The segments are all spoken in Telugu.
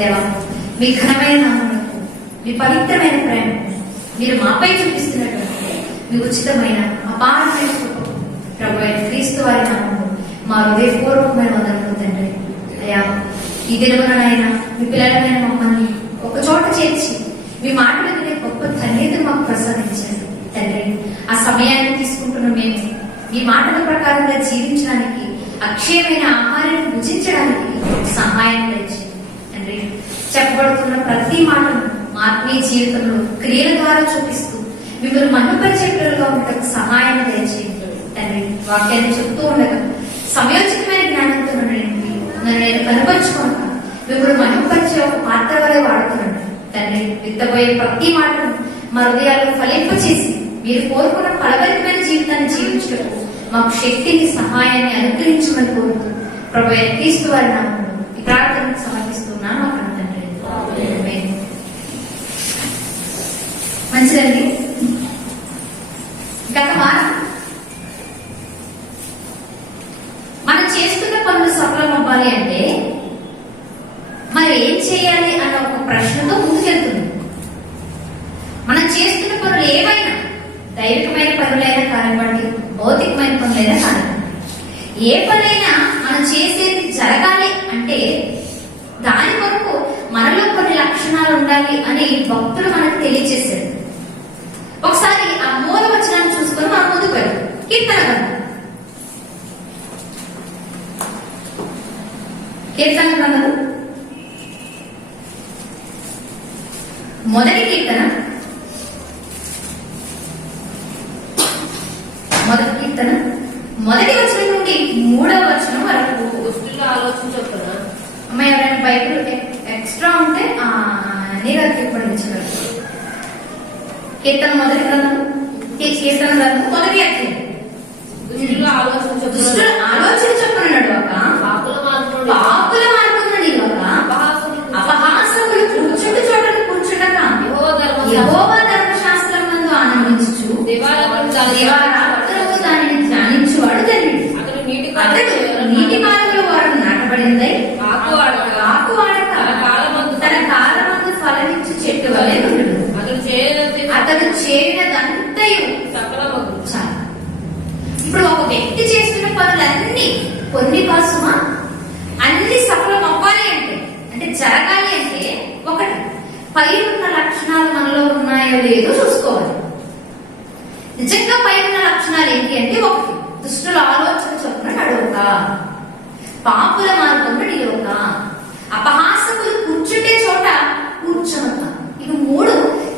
దేవా, మీ ఘనమైన నామమునకు, మీ పవిత్రమైన ప్రేమకు, మీరు మాపై చూపిస్తున్నటువంటి మీ ఉచితమైన అపారమైన కృపకు ప్రభువైన క్రీస్తు వారి నామములో మా హృదయపూర్వకమైన వందనములు తండ్రి. అయ్యా, ఈ దినమునైనా మీ పిల్లలైన మమ్మల్ని ఒక చోట చేర్చి మీ మాటలు వినే గొప్ప ధన్యత మాకు ప్రసాదించండి తండ్రి. ఆ సమయాన్ని తీసుకుంటున్న మేము ఈ మాటల ప్రకారంగా జీవించడానికి, అక్షయమైన ఆహారాన్ని భుజించడానికి సహాయం తెచ్చింది తండ్రి. చెప్పబడుతున్న ప్రతి మాటను మా ఆత్మీయ జీవితంలో క్రియల ద్వారా చూపిస్తూ మిమ్మల్ని మన్నుపరిచే పిల్లలుగా ఉండటం సహాయం తెచ్చేయండి తండ్రి. వాక్యాన్ని చెప్తూ ఉండగా సమయోచితమైన జ్ఞానంతో నన్ను నేను కనపరుచుకోక మిమ్మల్ని మన్నుపరిచే ఒక పాత్ర వలె వాడుతున్నాను తండ్రి. విత్తబోయే ప్రతి మాటను మా హృదయాల్లో ఫలింపచేసి మీరు కోరుకున్న ఫలభరితమైన జీవితాన్ని జీవించటకు మాకు శక్తిని, సహాయాన్ని అనుగ్రహించమని కోరుతూ ప్రభువైన క్రీస్తు వారి నామములో ఈ ప్రార్థనను సమర్పిస్తున్నాను మా తండ్రి. మంచిదండి. గత వారం మనం చేస్తున్న పనులు సఫలం అవ్వాలి అంటే మరి ఏం చేయాలి అన్న ఒక ప్రశ్నతో ముందుకెళ్తుంది. మనం చేస్తున్న పనులు ఏమైనా, దైవికమైన పనులైనా కానివ్వండి, భౌతికమైన పనులైనా కానివ్వండి, ఏ పనైనా మనం చేసేది జరగాలి అంటే దాని కొరకు మనలో కొన్ని లక్షణాలు ఉండాలి అని భక్తులు మనకు తెలియజేశారు. ఒకసారి ఆ మూల వచనాన్ని చూసుకొని మనం ముందుకు వెళ్తాం. కీర్తన గ్రంథం మొదటి కీర్తన 1వ వచనం నుండి 3వ వచనం వరకు దృష్టిలో ఆలోచించకుండా అమ్మాయి ఎవరైనా బైబిల్ ఎక్స్ట్రా ఉంటే నీకు పండించగలరు. కీర్తన మొదటి గ్రంథం మొదటి అధ్యాయం. దృష్టిలో ఆలోచించకున్నాడు ఒక పాపుల మార్గమున నిలువక, అపహాసకులు కూర్చుండు చోటను కూర్చుండక, యెహోవా ధర్మశాస్త్రం నందు ఆనందించుచు దివారాత్రము దానిని ధ్యానించువాడు ధన్యుడు. అతడు నీటి మార్గంలో వారు నాటబడిందై ఆకు ఆడక తన కాలమందు ఫలమిచ్చు చెట్టు వలె ఉండును. అతడు చేరినదంతయు సఫలమగు. ఇప్పుడు ఒక వ్యక్తి చేస్తున్న పనులన్నీ కొన్ని కోసమా, అన్ని సఫలం అవ్వాలి అంటే జరగాలి అంటే ఒకటి పై ఉన్న లక్షణాలు మనలో ఉన్నాయో లేదో చూసుకోవాలి. నిజంగా పై ఉన్న లక్షణాలు ఏంటి అంటే, ఒకటి దుష్టుల ఆలోచన చొప్పున నడవక, పాపుల మార్గంలో నిలవక, అపహాసకులు కూర్చుంటే చోట కూర్చోనక. ఇక 3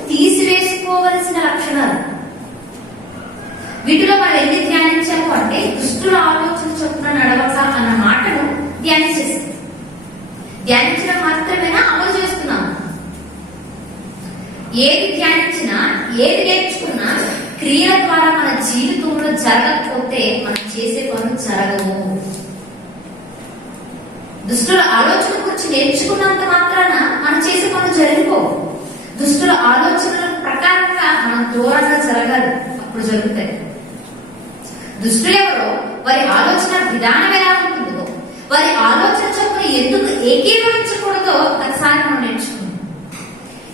తీసివేసుకోవలసిన లక్షణాలు. వీటిలో మనం ఎన్ని ధ్యానించాము అంటే, దుష్టుల ఆలోచన చొప్పున నడవక అన్న మాటను ధ్యానించేస్తాం. ధ్యానించడం మాత్రమేనా, అమలు చేస్తున్నాము. ఏది ధ్యానించినా, ఏది నేర్చుకున్నా క్రియల ద్వారా మన జీవితంలో జరగకపోతే మనం చేసే పనులు జరగవు. దుష్టుల ఆలోచన గురించి నేర్చుకున్నంత మాత్రాన మనం చేసే పనులు జరిగిపోవు. దుష్టుల ఆలోచనల ప్రకారంగా మనం దూరంగా జరగాలి, అప్పుడు జరుగుతాయి. దుష్టులెవరో, వారి ఆలోచన విధానం ఎలా ఉంటుందో, వారి ఆలోచన చొప్పున ఎందుకు ఏకీభవించకూడదో ఒకసారి మనం నేర్చుకున్నాం.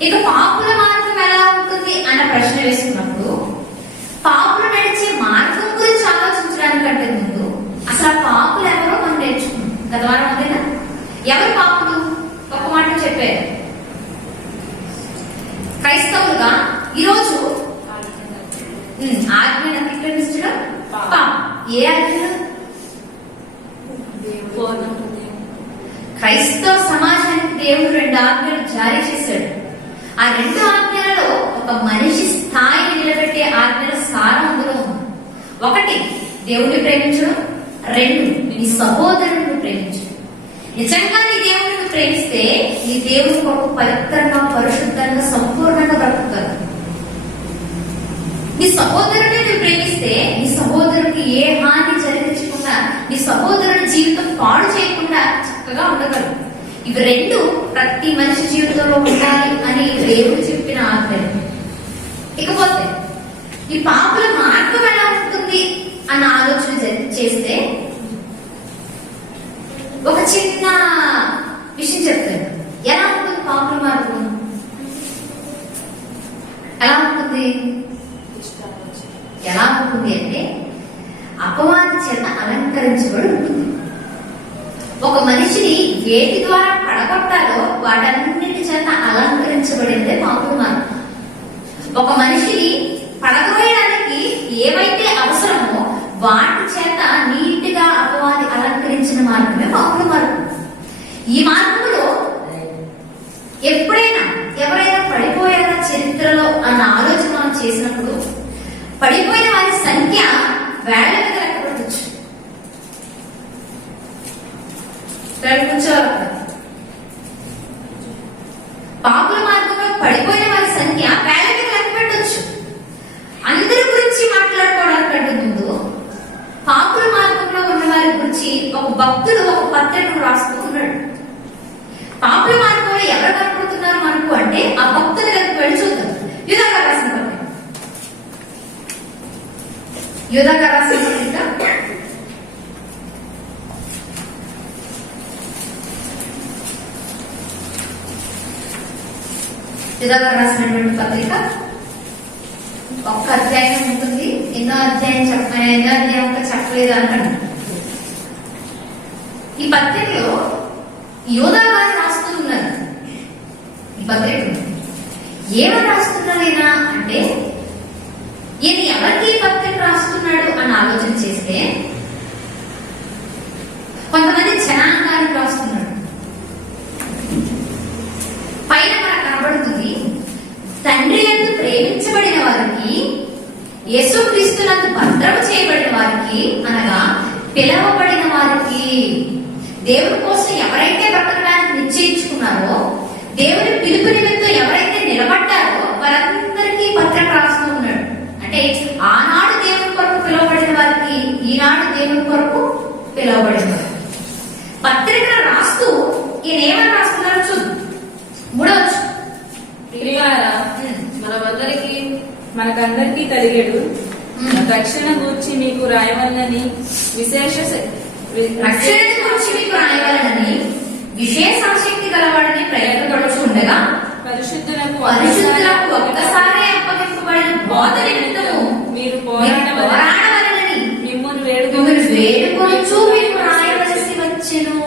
ఇక పాపుల మార్గం ఎలా ఉంటుంది అన్న ప్రశ్న వేసుకున్నప్పుడు, పాపులు నడిచే మార్గం గురించి ఆలోచించడానికంటే ముందు అసలు పాపులు ఎవరో మనం నేర్చుకున్నాం. గత వారం అదేనా? ఎవరు పాపులు? ఒక మాట చెప్పారు. క్రైస్తవులుగా ఈరోజు ఆజ్ఞను అతిక్రమించడం పాపం. ఏ ఆజ్ఞలు? క్రైస్తవ సమాజానికి దేవుడు 2 ఆజ్ఞలు జారీ చేశాడు. ఆ 2 ఆజ్ఞలలో ఒక మనిషి స్థాయిని నిలబెట్టే ఆజ్ఞల సారం అందులో ఉంది. 1 దేవుడిని ప్రేమించడం, 2 నీ సహోదరుని ప్రేమించడం. నిజంగా నీ దేవుడిని ప్రేమిస్తే నీ దేవుడి కొరకు పవిత్రంగా, పరిశుద్ధంగా, సంపూర్ణంగా బ్రతుకుతారు. నీ సహోదరుని నువ్వు ప్రేమిస్తే నీ సహోదరుడికి ఏ హాని జరిగించకుండా, నీ సహోదరుని జీవితం పాడు చేయకుండా చక్కగా ఉండగలరు. ఇవి 2 ప్రతి మనిషి జీవితంలో ఉండాలి అని దేవుడు చెప్పిన ఆజ్ఞలు. ఇకపోతే ఈ పాపుల మార్గం ఎలా ఉంటుంది అన్న ఆలోచన చేస్తే ఒక చిన్న విషయం చెప్తాను. ఎలా అపవాది చేత అలంకరించబడి ఉంటుంది. ఒక మనిషిని వేటి ద్వారా పడగొట్టాలో వాటన్నిటి చేత అలంకరించబడిందే పాపుల మార్గం. ఒక మనిషిని పడగొయ్యడానికి ఏవైతే అవసరమో వాటి చేత నీటిగా అపవాది అలంకరించిన మార్గమే పాపుల మార్గం. ఈ మార్గంలో ఎప్పుడైనా ఎవరైనా పడిపోయారా చరిత్రలో అన్న ఆలోచన మనం చేసినప్పుడు పడిపోయిన వారి సంఖ్య వేల మీద లెక్కపెట్టచ్చు. పాపుల మార్గంలో పడిపోయిన వారి సంఖ్య వేల మీద లెక్కపెట్టచ్చు. అందరి గురించి మాట్లాడుకోవడానికంటే ముందు పాపుల మార్గంలో ఉన్న వారి గురించి ఒక భక్తుడు ఒక పత్రికను రాస్తూ ఉన్నాడు. పాపుల మార్గంలో ఎవరు కనపడుతున్నారు మనకు అంటే ఆ భక్తుని దగ్గరికి వెళ్ళి చూద్దాం. యూదాగా రాసిన పత్రిక, యూదాగా రాసిన పత్రిక యూదాగా రాసినటువంటి పత్రిక ఒక్క అధ్యాయం ఉంటుంది. ఎన్నో అధ్యాయం చెప్పలేదు అన్నాడు. ఈ పత్రికలో యోధా గారు రాస్తూ ఉన్నారు. ఈ పత్రిక ఏమని రాస్తున్నారైనా అంటే ఈయన ఎవరికి పత్రిక రాస్తున్నాడు అని ఆలోచన చేస్తే కొంతమంది జనాంగానికి రాస్తున్నాడు. పైన మనకు కనబడుతుంది, తండ్రి యందు ప్రేమించబడిన వారికి, యేసుక్రీస్తునందు భద్రము చేయబడిన వారికి, అనగా పిలవబడిన వారికి, దేవుడి కోసం ఎవరైతే బ్రతకడానికి నిశ్చయించుకున్నారో, దేవుని పిలుపు నిమిత్తం ఎవరైతే నిలబడ్డారో వారందరికీ పత్రిక రాస్తూ ఉన్నాడు. అంటే ఆనాడు దేవుని కొరకు పిలువబడిన వారికి, ఈనాడు దేవుని కొరకు పిలువబడిన వారికి పత్రికను రాస్తూ ఈయన ఏమని రాస్తున్నారో చూద్దాం. మూడవచ్చు, మనకందరికీ కలిగేడు రక్షణ గూర్చి మీకు రాయవలనని విశేష ఆసక్తి గలవాడని ప్రయత్నపడుచు ఉండగా పరిశుద్ధులకు ఒక్కసారి అప్పగింపబడిన బోధ నిమిత్తము మీరు పోరాడవలనని మిమ్మల్ని వేడుకొనుచు మీకు రాయవలసి వచ్చెను.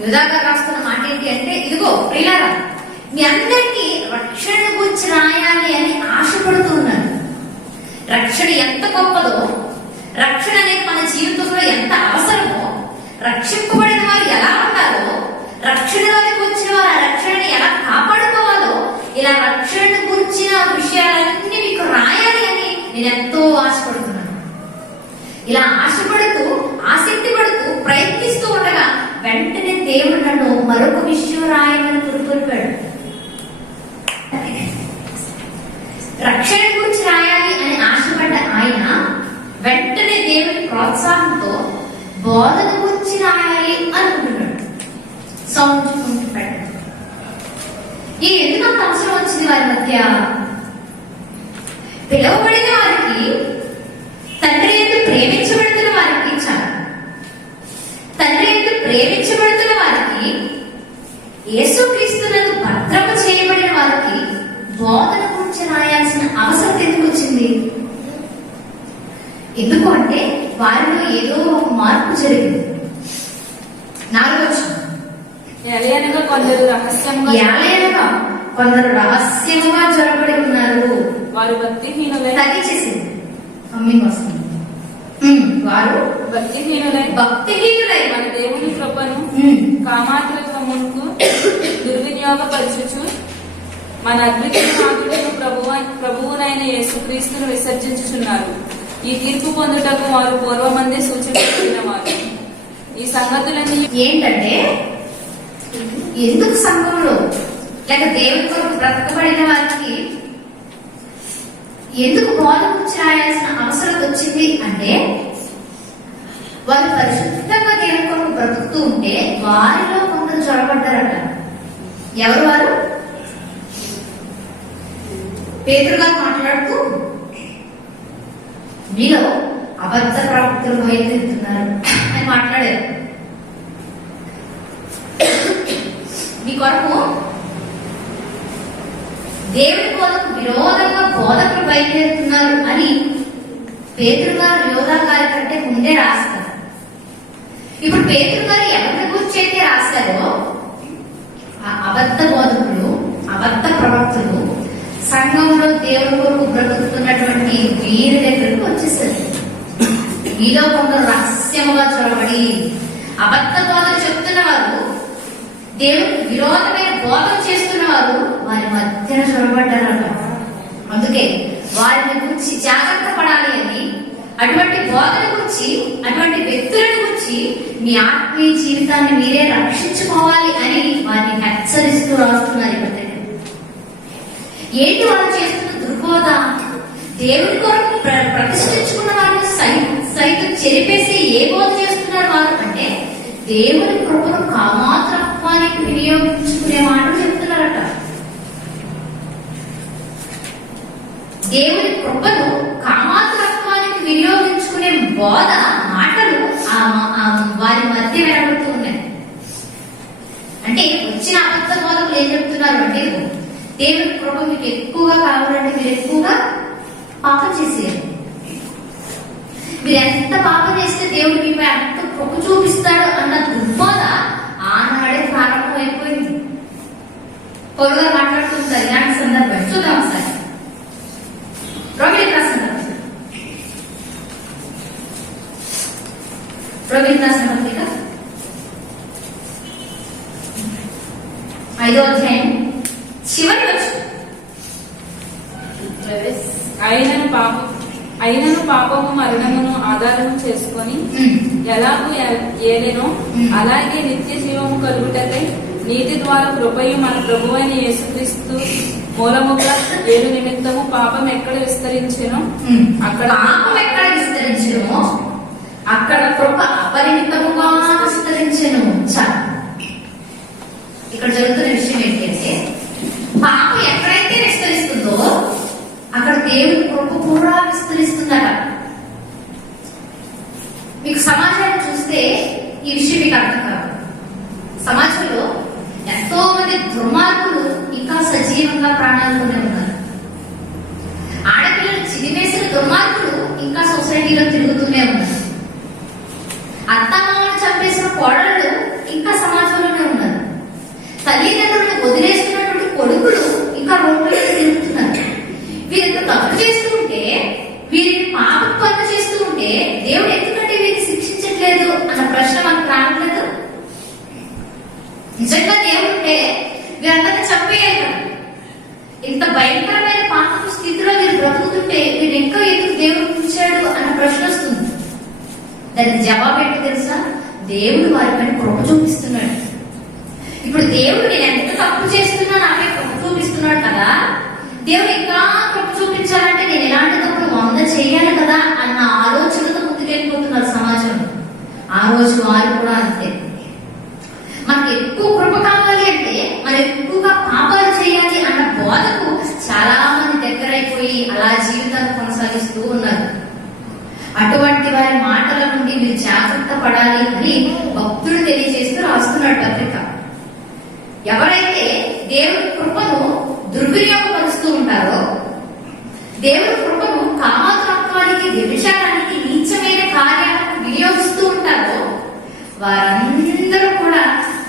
యూదాగా రాస్తున్న మాట ఏంటి అంటే, ఇదిగో ప్రియులారా, మీ అందరికీ రక్షణ గురించి రాయాలి అని ఆశపడుతున్నాను. రక్షణ ఎంత గొప్పదో, రక్షణ అనేది మన జీవితంలో ఎంత అవసరమో, రక్షింపబడిన వారు ఎలా ఉంటారో, రక్షణలోకి వచ్చిన వారు ఆ రక్షణని ఎలా కాపాడుకోవాలో, ఇలా రక్షణ గురించిన విషయాలన్నీ మీకు రాయాలి అని నేను ఎంతో ఆశపడుతున్నాను. ఇలా ఆశపడుతూ ఆసక్తి పడుతూ ప్రయత్నిస్తూ ఉండగా వెంటనే దేవుడు నన్ను మరొక విషయం రాయమని పురుకొల్పాడు. రక్షణ గురించి రాయాలి అని ఆశపడ్డ ఆయన వెంటనే దేవుని ప్రోత్సాహంతో బోధన గురించి రాయాలి అనుకుంటున్నాడు. సౌంచుకుంటున్నాడు. ఈ ఎందుకు అంత అవసరం వచ్చింది వారి మధ్య? పిలువబడిన వారికి, తండ్రి యందు ప్రేమించబడుతున్న వారికి, తండ్రి యందు ప్రేమించబడుతున్న వారికి, యేసుక్రీస్తునందు భద్రము చేయబడిన వారికి బోధన గురించి రాయాల్సిన అవసరం ఎందుకు వచ్చింది? ఎందుకు అంటే వారిలో ఏదో ఒక మార్పు జరిగింది. 4వ వచనం, కొందరు రహస్యంగా జొరబడి ఉన్నారు. వారు భక్తిహీనులై తగ్గించేసింది వారు భక్తిహీనులై మన దేవుని కృపను కామాత్రత్వమునకు దుర్వినియోగపరచుచు మన అద్వితీయనాథుడైన ప్రభువునైన యేసుక్రీస్తును విసర్జించుచున్నారు. ఈ తీర్పు పొందుటకు వారు పూర్వమందే సూచించబడిన వారు. ఈ సంగతులన్నీ ఏంటంటే, ఎందుకు సంఘంలో లేక దేవుని కొరకు బ్రతకబడిన వారికి ఎందుకు బోధ గురించి రాయాల్సిన అవసరం వచ్చింది అంటే, వారు పరిశుద్ధంగా దేవుని కొరకు బ్రతుకుతూ ఉంటే వారిలో కొందరు చొరబడ్డారట. ఎవరు వారు? పేతురు గారు మాట్లాడుతూ, మీలో అబద్ధ ప్రవక్తలు బయలుదేరుతున్నారు అని మాట్లాడారు. మీ కొరకు దేవుని బోధకు విరోధంగా బోధకులు బయలుదేరుతున్నారు అని పేతురు గారు యోధా గారి కంటే ముందే రాస్తారు. ఇప్పుడు పేతురు గారు ఎవరి గురించి అయితే రాశారో ఆ అబద్ధ బోధకులు, అబద్ధ ప్రవక్తలు సంఘంలో దేవుడి కొరకు బ్రతుకుతున్నటువంటి వీరి దగ్గరకు వచ్చేసారు. మీలో కొందరు రహస్యముగా చొరబడి అబద్ధ బోధన చెప్తున్న వారు, దేవుడికి విరోధమైన బోధన చేస్తున్న వారు వారి మధ్యన చొరబడ్డారట. అందుకే వారిని గురించి జాగ్రత్త పడాలి అని, అటువంటి బోధన గురించి, అటువంటి వ్యక్తుల గురించి మీ ఆత్మీయ జీవితాన్ని మీరే రక్షించుకోవాలి అని వారిని హెచ్చరిస్తూ రాస్తున్నారు ఈ పత్రిక. ఏంటి వాళ్ళు చేస్తున్న దుర్బోధ? దేవుడి కొరకు ప్రతిష్ఠించుకున్న వారిని సైతం చెరిపేసి ఏ బోధ చేస్తున్నారు వారు అంటే, దేవుడి కృపను కామాత్రత్వానికి వినియోగించుకునే మాటలు చెప్తున్నారట. దేవుడి కృపను కామాత్రత్వానికి వినియోగించుకునే బోధ మాటలు వారి మధ్య వినబడుతూ ఉన్నాయి. అంటే వచ్చిన అబద్ధ బోధకులు ఏం చెప్తున్నారు అంటే, దేవుడి కృప మీకు ఎక్కువగా కావాలంటే మీరు ఎక్కువగా పాపం చేసేయాలి. మీరు ఎంత పాపం చేస్తే దేవుడు మీకు ఎంత కృప చూపిస్తాడు అన్న దుర్బోధ ఆనాడే ప్రారంభమైపోయింది. పొరుగా మాట్లాడుతుంటారు ఇలాంటి సందర్భం. చూద్దాం ఒకసారి. రోమిలకు రాసిన పత్రిక 5వ అధ్యాయం చివరి వచనం. అయినను పాపము మరణమును ఆధారము చేసుకొని ఎలాగూ ఏలెనో అలాగే నిత్య జీవము కలుగుటకై నీతి ద్వారా కృపయు మన ప్రభువైన యేసుక్రీస్తు మూలముగా ఏలు నిమిత్తము పాపం ఎక్కడ విస్తరించెనో అక్కడ కృప అపరిమితముగా విస్తరించెను. చాలు. ఇక్కడ జరుగుతున్న విషయం ఏంటంటే, పాపం ఎక్కడైతే విస్తరిస్తుందో అక్కడ దేవుని కృప కూడా విస్తరిస్తుందట. మీకు సమాజాన్ని చూస్తే ఈ విషయం మీకు అర్థం కాదు. సమాజంలో ఎంతో మంది దుర్మార్గులు ఇంకా సజీవంగా ప్రాణాలతోనే ఉన్నారు. ఆడపిల్లలు చిదివేసిన దుర్మార్గులు ఇంకా సొసైటీలో తిరుగుతూనే ఉన్నారు. అత్తమామను చంపేసిన కోడళ్ళు ఇంకా సమాజంలోనే ఉన్నారు. తల్లిదండ్రులను వదిలేస్తున్నటువంటి కొడుకులు ఇంకా రోడ్లలో తిరుగుతున్నారు. వీరికి తప్పు చేస్తూ ఉంటే, వీరిని పాప పనులు చేస్తూ ఉంటే దేవుడు ఎందుకంటే వీరిని శిక్షించట్లేదు అన్న ప్రశ్న మనకు రావట్లేదు. నిజంగా దేవుడు ఉంటే వీరందరినీ చంపేయాలి కదా. ఇంత భయంకరమైన పాపపు స్థితిలో వీరు బ్రతుకుతుంటే వీరు ఇంకా ఎందుకు దేవుడు ఉంచాడు అన్న ప్రశ్న వస్తుంది. దానికి జవాబు ఏంటో తెలుసా? దేవుడు వారి పైన కృప చూపిస్తున్నాడు. ఇప్పుడు దేవుడు నేను ఎంత తప్పు చేస్తున్నా నాకే కృప చూపిస్తున్నాడు కదా. దేవుడు ఇంకా కృప చూపించాలంటే నేను ఎలాంటి తప్పులు 100 చేయాలి కదా అన్న ఆలోచనతో ముందుకెళ్ళిపోతున్నారు సమాజంలో. ఆ రోజు వారు కూడా అంతే. మనకు ఎక్కువ కృప కావాలి అంటే మనం ఎక్కువగా పాపాలు చేయాలి అన్న బోధకు చాలా మంది దగ్గరైపోయి అలా జీవితాన్ని కొనసాగిస్తూ ఉన్నారు. అటువంటి వారి మాటల నుండి మీరు జాగ్రత్త పడాలి అని భక్తుడు తెలియజేస్తూ రాస్తున్నాడు పత్రిక. ఎవరైతే దేవుడి కృపను దుర్వినియోగపరుస్తూ ఉంటారో, దేవుడి కృపను కామాత్రత్వానికి, వ్యభిచారానికి, నీచమైన కార్యాలకు వినియోగిస్తూ ఉంటారో వారందరూ కూడా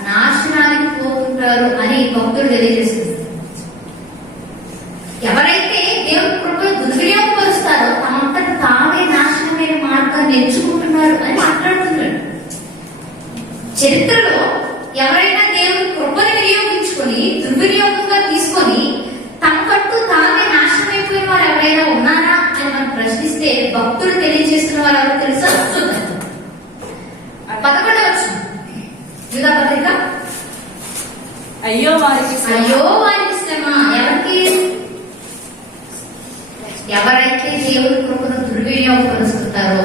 నాశనానికి పోతుంటారు అని భక్తుడు తెలియజేస్తుంది. ఎవరైతే దేవుడి కృపను దుర్వినియోగపరుస్తారో తమంతట తామే నాశనమైన మార్గాన్ని ఎంచుకుంటున్నారు అని మాట్లాడుతున్నాడు. చరిత్రలో ఎవరైనా దేవుడి కృపను వినియోగించుకొని దుర్వినియోగంగా తీసుకొని తమకంటూ తామే నాశనమైపోయిన వారు ఎవరైనా ఉన్నారా అని మనం ప్రశ్నిస్తే భక్తులు తెలియజేస్తున్న వారు ఎవరు తెలుసా? 11వ వచనం యూదా పత్రిక. అయ్యో వారికి శ్రమ. ఎవరికి? ఎవరైతే దేవుడి కృపను దుర్వినియోగపరుస్తుంటారో,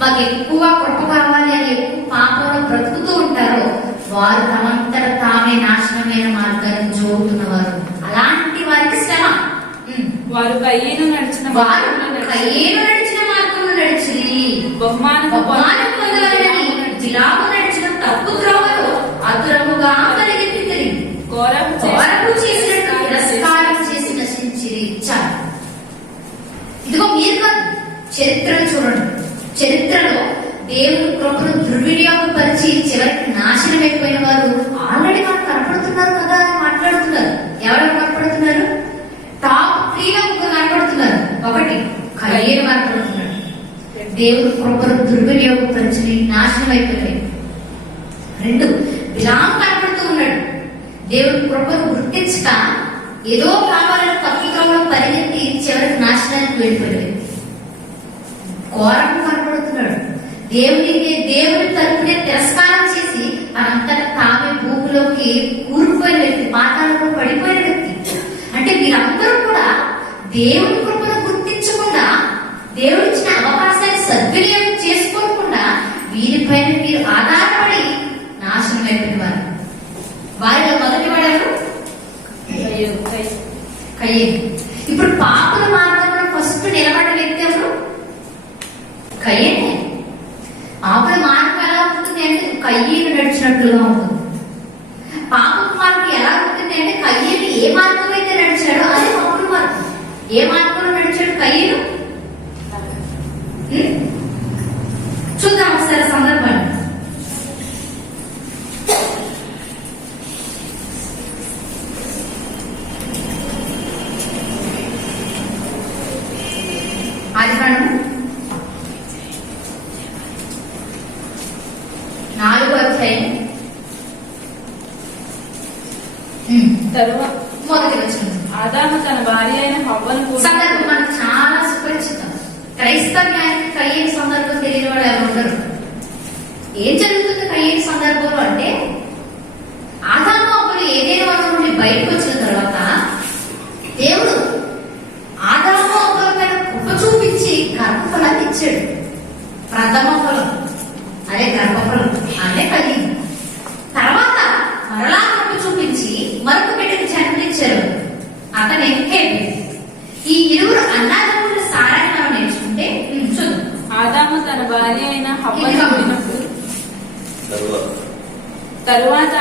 మాకు ఎక్కువ కృప కావాలి అని ఎక్కువ పాపంలో బ్రతుకుతూ ఉంటారో వారు తమంతట తామే నాశనమైన మార్గాన్ని జోగుతున్నవారు. అలాంటి వారికి శ్రమ. వారు కయ్యేను నడిచిన మార్గంలో నడిచి బహుమానం పొందవలెనని జిలాగు నడిచిన తప్పు త్రోవలో అతురముగా పరిగెత్తి తిరిగి కోరపు చేసినట్టు తిరస్కారం చేసి నశించిరి. ఇదిగో మీరు కాదు, చరిత్రను చూడండి. చరిత్రలో దేవుని కృపను దుర్వినియోగపరిచి చివరికి నాశనం అయిపోయిన వారు ఆల్రెడీ మనకు కనపడుతున్నారు కదా అని మాట్లాడుతున్నారు. ఎవరు కనపడుతున్నారు? టాప్ 3లో ముగ్గురు కనపడుతున్నారు. ఒకటి కయ్యేను కనపడుతున్నాడు. దేవుని కృపను దుర్వినియోగపరిచి నాశనం అయిపోయాయి. 2 బిలాం కనపడుతూ ఉన్నాడు. దేవుని కృపను గుర్తించక ఏదో కావాలని తప్పుగా పరిగెత్తి చివరికి నాశనానికి వెళ్ళిపోయాడు. ఘోరం కనపడుతున్నాడు. దేవుని తరపునే తిరస్కారం చేసి తనంతట తామే భూమిలోకి కూరుకుపోయిన వ్యక్తి, పాతాళంలో పడిపోయిన వ్యక్తి. అంటే మీరందరూ కూడా దేవుని కృపను గుర్తించకుండా, దేవుడిచ్చిన అవకాశాన్ని సద్వినియోగం చేసుకోకుండా వీరిపైన మీరు ఆధారపడి నాశనం అయిపోయిన వారు. వారిలో మొదటి వాడు కయ్యేను. ఇప్పుడు పాపుల మార్గంలో ఫస్ట్ నిలబడిన వ్యక్తి ఎవరు? కయ్యేనే. పాపుల మార్గం ఎలా ఉంటుంది అంటే కయ్యేను నడిచినట్లుగా ఉంటుంది. పాపపు మార్గం ఎలా ఉంటుంది అంటే కయ్యేను ఏ మార్గం అయితే నడిచాడో అదే పాపుల మార్గం. ఏ మార్గంలో నడిచాడు కయ్యేను? చూద్దాం ఒకసారి సందర్భాన్ని. ఆదికాండం 4వ అధ్యాయం తరువాత మొదటి వచనం. ఆదాము తన భార్య అయిన హవ్వను కూడా సందర్భం మనకు చాలా సుపరిచితం. క్రైస్తవ్యానికి కయ్యేని సందర్భం తెలియని వాడు ఎవరు ఉండరు. ఏం జరుగుతుంది కయ్యేని సందర్భంలో అంటే ఆదాము అప్పుడు ఏదైనా వనం నుండి బయటకు వచ్చిన తర్వాత దేవుడు ఆదాము అప్పుల పైన కృప చూపించి గర్భఫలాన్ని ఇచ్చాడు. ప్రథమ ఫలం అదే గర్భఫలం అదే కలిగింది. తర్వాత మరలా కృప చూపించి మరొక బిడ్డకు జన్మనిచ్చారు. అతనే హేబేలు. ఈ ఇరువురు అన్నదమ్ముల సారాన్ని మనం నేర్చుకుంటే చూద్దాం. ఆదాము తన భార్య అయిన హవ్వను కూడినప్పుడు తరువాత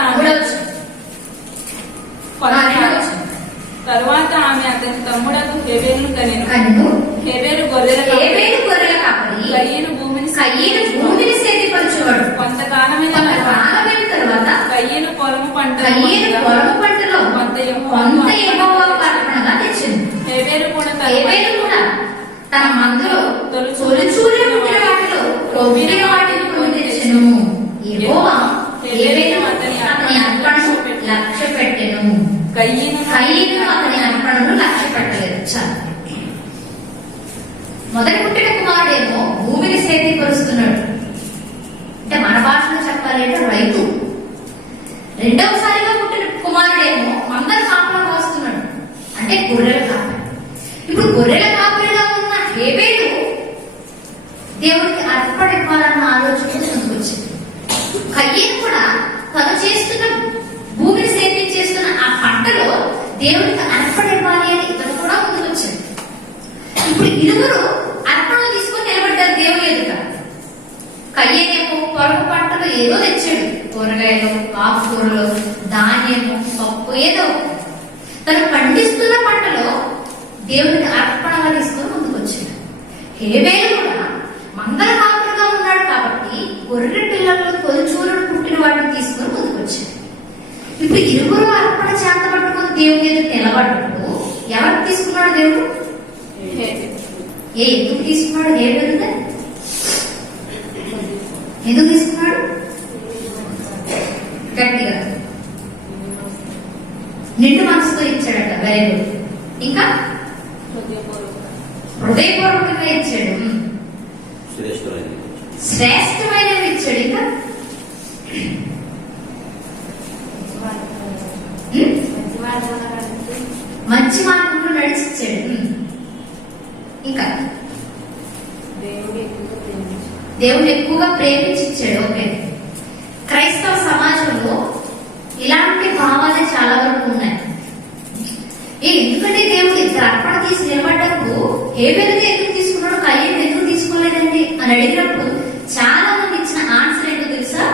ఆమె అతని తమ్ముడకు హేబేలును కనెను. హేబేలు గొర్రెల కాపరి, కయ్యేను భూమిని సేద్యపరచువాడు. కొంతకాలమైన తర్వాత కయ్యేను పొలము పంటలో కొంత యెహోవాకు అర్పణగా తెచ్చింది. హేబేలు కూడా తన మందులో తొలిచూలిన పుట్టిన వాటిలో కొవ్విన వాటిని కొని తెచ్చెను. యెహోవా హేబేలు అతని అర్పణను లక్ష్య పెట్టెను. కయ్యేను అతని అర్పణను లక్ష్య పెట్టలేదు. చాలు. మొదటి పుట్టిన కుమారుడేమో భూమిని సేద్యపరుస్తున్నాడు, అంటే మన భాషలో చెప్పాలి అంటే రైతు. రెండవసారిగా పుట్టిన కుమారుడేమో మందర కాపురం వస్తున్నాడు, అంటే గొర్రెల కాపరి. ఇప్పుడు గొర్రెల కాపరిగా ఉన్న హేబేలు దేవుడికి అర్పణ ఇవ్వాలన్న ఆలోచన ముందుకొచ్చింది. కయ్యేను కూడా తను చేస్తున్న భూమిని సేద్యం చేస్తున్న ఆ పంటలో దేవుడికి అర్పణ ఇవ్వాలి అని ఇతను కూడా ముందుకొచ్చింది. ఇప్పుడు ఇరువురు అర్పణలు తీసుకొని నిలబడ్డారు దేవుని ఎదుట. కయ్యేనేమో పొలం పంటలు ఏదో తెచ్చాడు, కూరగాయలు, ఆకుకూరలు, ధాన్యము, పప్పు ఏదో. తను పండిస్తున్న పంటలో దేవుడికి అర్పణగా తీసుకొని ముందుకొచ్చాడు. హేబేలు కూడా మందర కాపులుగా ఉన్నాడు కాబట్టి గొర్రె పిల్లల్లో తొలిచూరుడు పుట్టిన వాటిని తీసుకొని ముందుకొచ్చాడు. ఇప్పుడు ఇరువురు అర్పణ చేత పట్టుకొని దేవుని ఎదుట నిలబడ్డప్పుడు ఎవరు తీసుకున్నాడు దేవుడు? ఎందుకు తీసుకున్నాడు? హేబేలుగా ఎందుకు తీసుకున్నాడు? గట్టిగా నిండు మనసుతో ఇచ్చాడట. Very good. ఇంకా హృదయపూర్వకంగా ఇచ్చాడు. శ్రేష్టమైనవి ఇచ్చాడు. ఇంకా మంచి మార్గంలో నడిచిచ్చాడు. ఇంకా దేవుడు ఎక్కువగా ప్రేమించిచ్చాడు. ఓకే. క్రైస్తవ సమాజంలో ఇలాంటి భావాలే చాలా వరకు ఉన్నాయి. ఎందుకంటే దేవుడు ఇద్దరు అర్పణ తీసి నిలబడ్డప్పుడు హేబేలుగా ఎందుకు తీసుకున్నాడు, కయ్యేను ఎందుకు తీసుకోలేదండి అని అడిగినప్పుడు చాలా మంది ఇచ్చిన ఆన్సర్ ఏంటో తెలుసా?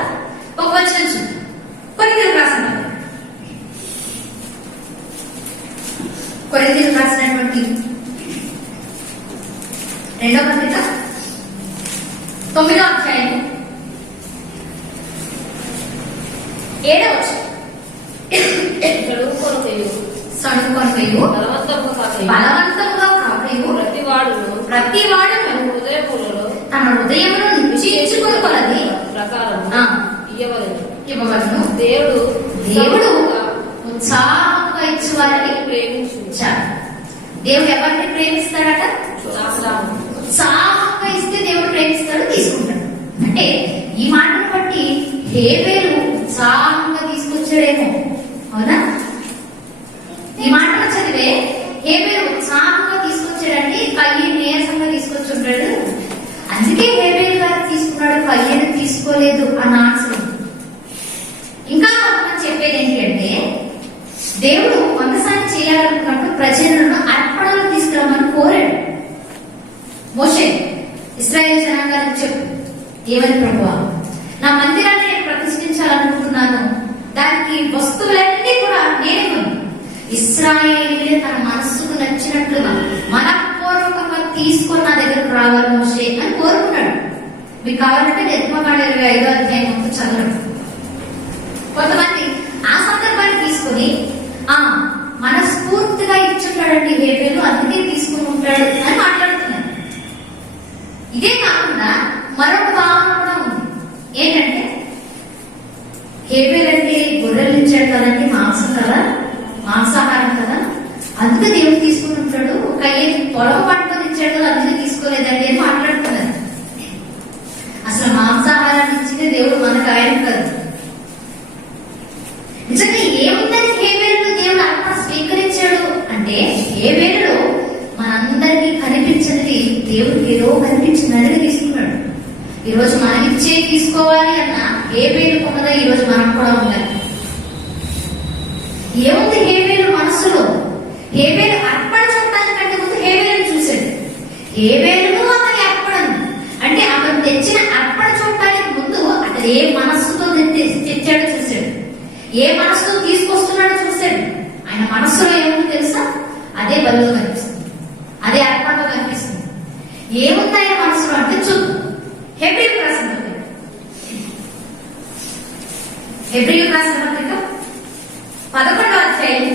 ఒక వచనం చూద్దాం. కొరింథీయులకు రాసినటువంటి 2వ పత్రిక 9వ అధ్యాయం 7వ వచనం. చెడుగు కొరకయు సణుకొనకయు బలవంతముగా కాకయు బలవంతముగా కాకయు ప్రతి వాడును తన హృదయములలో తన హృదయమును నిశ్చయించుకొనగలది ప్రకారం ఆ. ఇయ్యవలెను. దేవుడు దేవుడు ఉత్సాహంగా ఇచ్చేవారిని ప్రేమించు చాలు. దేవుడు ఎవరిని ప్రేమిస్తాడట? ఉత్సాహంగా ఇస్తే దేవుడు ప్రేమిస్తాడు, తీసుకుంటాడు. అంటే ఈ మాటను బట్టి హేబేలు ఉత్సాహంగా తీసుకొచ్చాడేమో, అవునా? ఈ మాటను చదివే హేబేలు ఉత్సాహంగా తీసుకొచ్చాడంటే కయ్యను నీరసంగా తీసుకొచ్చి ఉంటాడు. అందుకే హేబేలు గారు తీసుకున్నాడు, కయ్యను తీసుకోలేదు అన్న ఆన్సర్. ఇంకా కొంతమంది చెప్పేది ఏంటంటే దేవుడు వందసారి చేయాలనుకున్నప్పుడు ప్రజలను అర్పణలు తీసుకురామని కోరాడు. మోషే ఇశ్రాయేల్ జనాంగానికి చెప్పు, ఏమని ప్రభువా, నా మందిరాన్ని నేను ప్రతిష్ఠించాలనుకుంటున్నాను, దానికి వస్తువులన్నీ కూడా నేనే కొను. ఇశ్రాయేలీయులే తన మనస్సుకు నచ్చినట్లుగా మనపూర్వకంగా తీసుకొని నా దగ్గరకు రావాలి మోషే అని కోరుకున్నాడు. మీకు కావాలంటే నిర్గమకాండ 25వ అధ్యాయం మొత్తం చదవండి. కొంతమంది ఆ సందర్భాన్ని తీసుకుని మనస్ఫూర్తిగా ఇచ్చుంటాడండి హేబేలు, అందుకే తీసుకుని ఉంటాడు అని మాట్లాడుతున్నారు. ఇదే కాకుండా మరొక భావన కూడా ఉంది. ఏంటంటే హేబేలు అంటే గొర్రెలు ఇచ్చాడు కదండి, మాంసం కదా, మాంసాహారం కదా, అందుకే దేవుడు తీసుకుని ఉంటాడు. కయ్యేది పొలం పట్టుకొని ఇచ్చాడు కదా, అందుకే తీసుకోలేదండి అని మాట్లాడుతున్నారు. అసలు మాంసాహారాన్ని ఇచ్చింది దేవుడు, మనకు ఆయన కాదు. నిజంగా ఏముందని హేబేలులో దేవుడు అర్పణ స్వీకరించాడు అంటే, హేబేలులో మనందరికీ కనిపించినది దేవుడికి ఏదో కనిపించినది తీసుకున్నాడు. ఈరోజు మనం ఇచ్చే తీసుకోవాలి అన్న హేబేలు ఉన్నదా ఈరోజు మనం కూడా ఉండాలి. ఏముంది హేబేలు మనసులో? హేబేలు అర్పణ చూడటానికంటే ముందు హేబేలును చూశాడు. హేబేలును అతని అర్పణ అంటే అతను తెచ్చిన అర్పణ చూడటానికి ముందు అతను ఏ మనస్సుతో తెచ్చాడో చూశాడు, ఏ మనసుతో తీసుకొస్తున్నాడో చూశాడు. ఆయన మనస్సులో ఏముంది తెలుసా? అదే బలిలో కనిపిస్తుంది, అదే అర్పణలో కనిపిస్తుంది. ఏముంది ఆయన మనసులో అంటే చూద్దాం. హెబ్రీయులకు రాసిన పత్రిక 11వ అధ్యాయం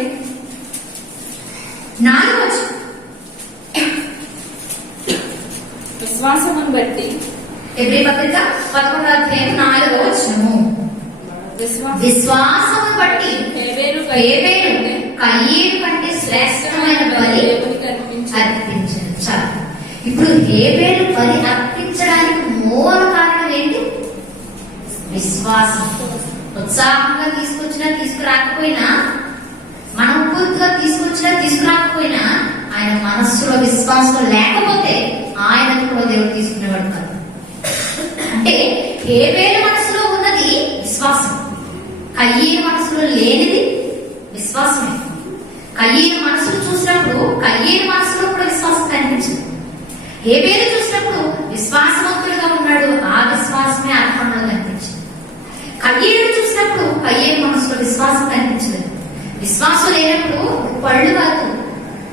4వ వచనం. విశ్వాసమును బట్టి హెబ్రీ పత్రిక 11వ అధ్యాయం 4వ వచనము. విశ్వాసము బట్టి హేబేలు కయ్యేను కంటే శ్రేష్టమైన బలి అర్పించాడు. చాలు. ఇప్పుడు హేబేలు బలి అర్పించడానికి మూల కారణం ఏంటి? విశ్వాసం. ఉత్సాహంగా తీసుకొచ్చినా తీసుకురాకపోయినా, మనం పూర్తిగా తీసుకొచ్చినా తీసుకురాకపోయినా, ఆయన మనస్సులో విశ్వాసం లేకపోతే ఆయనకు కూడా దేవుడు తీసుకునేవాడు కాదు. అంటే హేబేలు మనసులో ఉన్నది విశ్వాసం, కయ్యేను మనసులో లేనిది విశ్వాసమే. కయ్యేను మనసును చూసినప్పుడు కయ్యేను మనసులో కూడా విశ్వాసం కనిపించింది. హేబేలు చూసినప్పుడు విశ్వాసవంతులుగా ఉన్నాడు, ఆ విశ్వాసమే అర్పణలో కనిపించింది. కయ్యేను చూసినప్పుడు కయ్యేను మనసులో విశ్వాసం కనిపించలేదు. విశ్వాసం లేనప్పుడు పళ్ళు కాదు,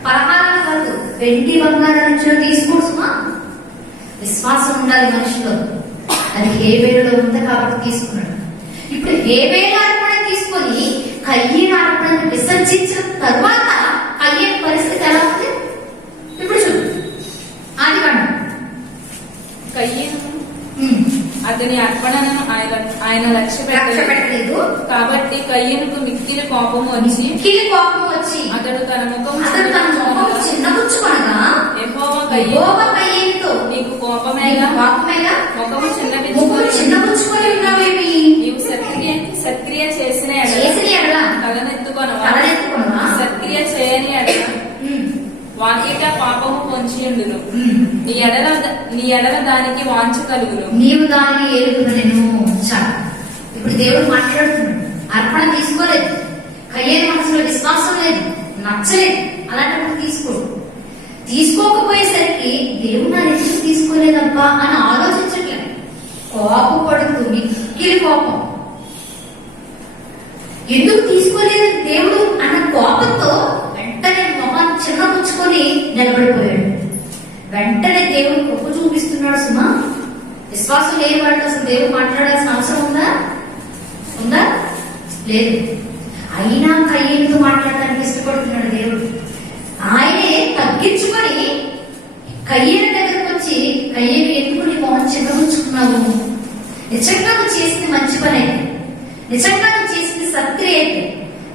పలహారాలు కాదు, వెండి బంగారం నుంచి తీసుకోవచ్చుమా? విశ్వాసం ఉండాలి మనిషిలో. అది హేబేలులో ఉంది కాబట్టి తీసుకున్నాడు. ఇప్పుడు హేబేలు అర్పణ తీసుకొని కయ్యేను అర్పణను విసర్జించిన తరువాత కయ్యేను పరిస్థితి ఎలా ఉంది ఇప్పుడు చూడు. ఆదికాండం. కయ్యేను అతని అర్పణను ఆయన లక్ష్య పెట్టలేదు కాబట్టి కయ్యేనుకు మిక్కిలి కోపం వచ్చి అతడు తన ముఖం చిన్నపుచ్చుకొనగా యెహోవా కయ్యేనుతో నీకు కోపమేగా ముఖము చిన్నపుచ్చుకొని ఉన్నావేమి? నీవు సత్క్రియ చేసిన ఎడల తలనెత్తుకొనవా, సత్క్రియ చేయని ఎడల వాకిట పాపము పొంచియుండును, నీ ఎడల దానికి వాంఛ కలుగును, నీవు దాన్ని ఏలుగునను. చాలు. ఇప్పుడు దేవుడు మాట్లాడుతున్నాడు. అర్పణ తీసుకోలేదు, కయ్యేను మనసులో విశ్వాసం లేదు, నచ్చలేదు, అలాంటప్పుడు తీసుకోకపోయేసరికి దేవుడు నా ఎందుకు తీసుకోలేదబ్బా అని ఆలోచించట్లేదు. కోపపడుతూ మిక్కిలి కోపం. ఎందుకు తీసుకోలేదు దేవుడు అన్న కోపంతో వెంటనే మొహం చిన్నపుచ్చుకొని నిలబడిపోయాడు. వెంటనే దేవుడు కృప చూపిస్తున్నాడు సుమా. విశ్వాసం విశ్వాసం లేని వాడితో అసలు దేవుడు మాట్లాడాల్సిన అవసరం ఉందా? ఉందా? లేదు. అయినా కయ్యేతో మాట్లాడడానికి ఇష్టపడుతున్నాడు దేవుడు. ఆయనే తగ్గించుకొని కయ్యేల దగ్గరకు వచ్చి, కయ్యేలు ఎందుకు నీ మొహం చిన్నగుంచుకున్నావు? నిజంగా నువ్వు చేసింది మంచి పని అయితే, నిజంగా నువ్వు చేసింది సత్క్రియ అయితే,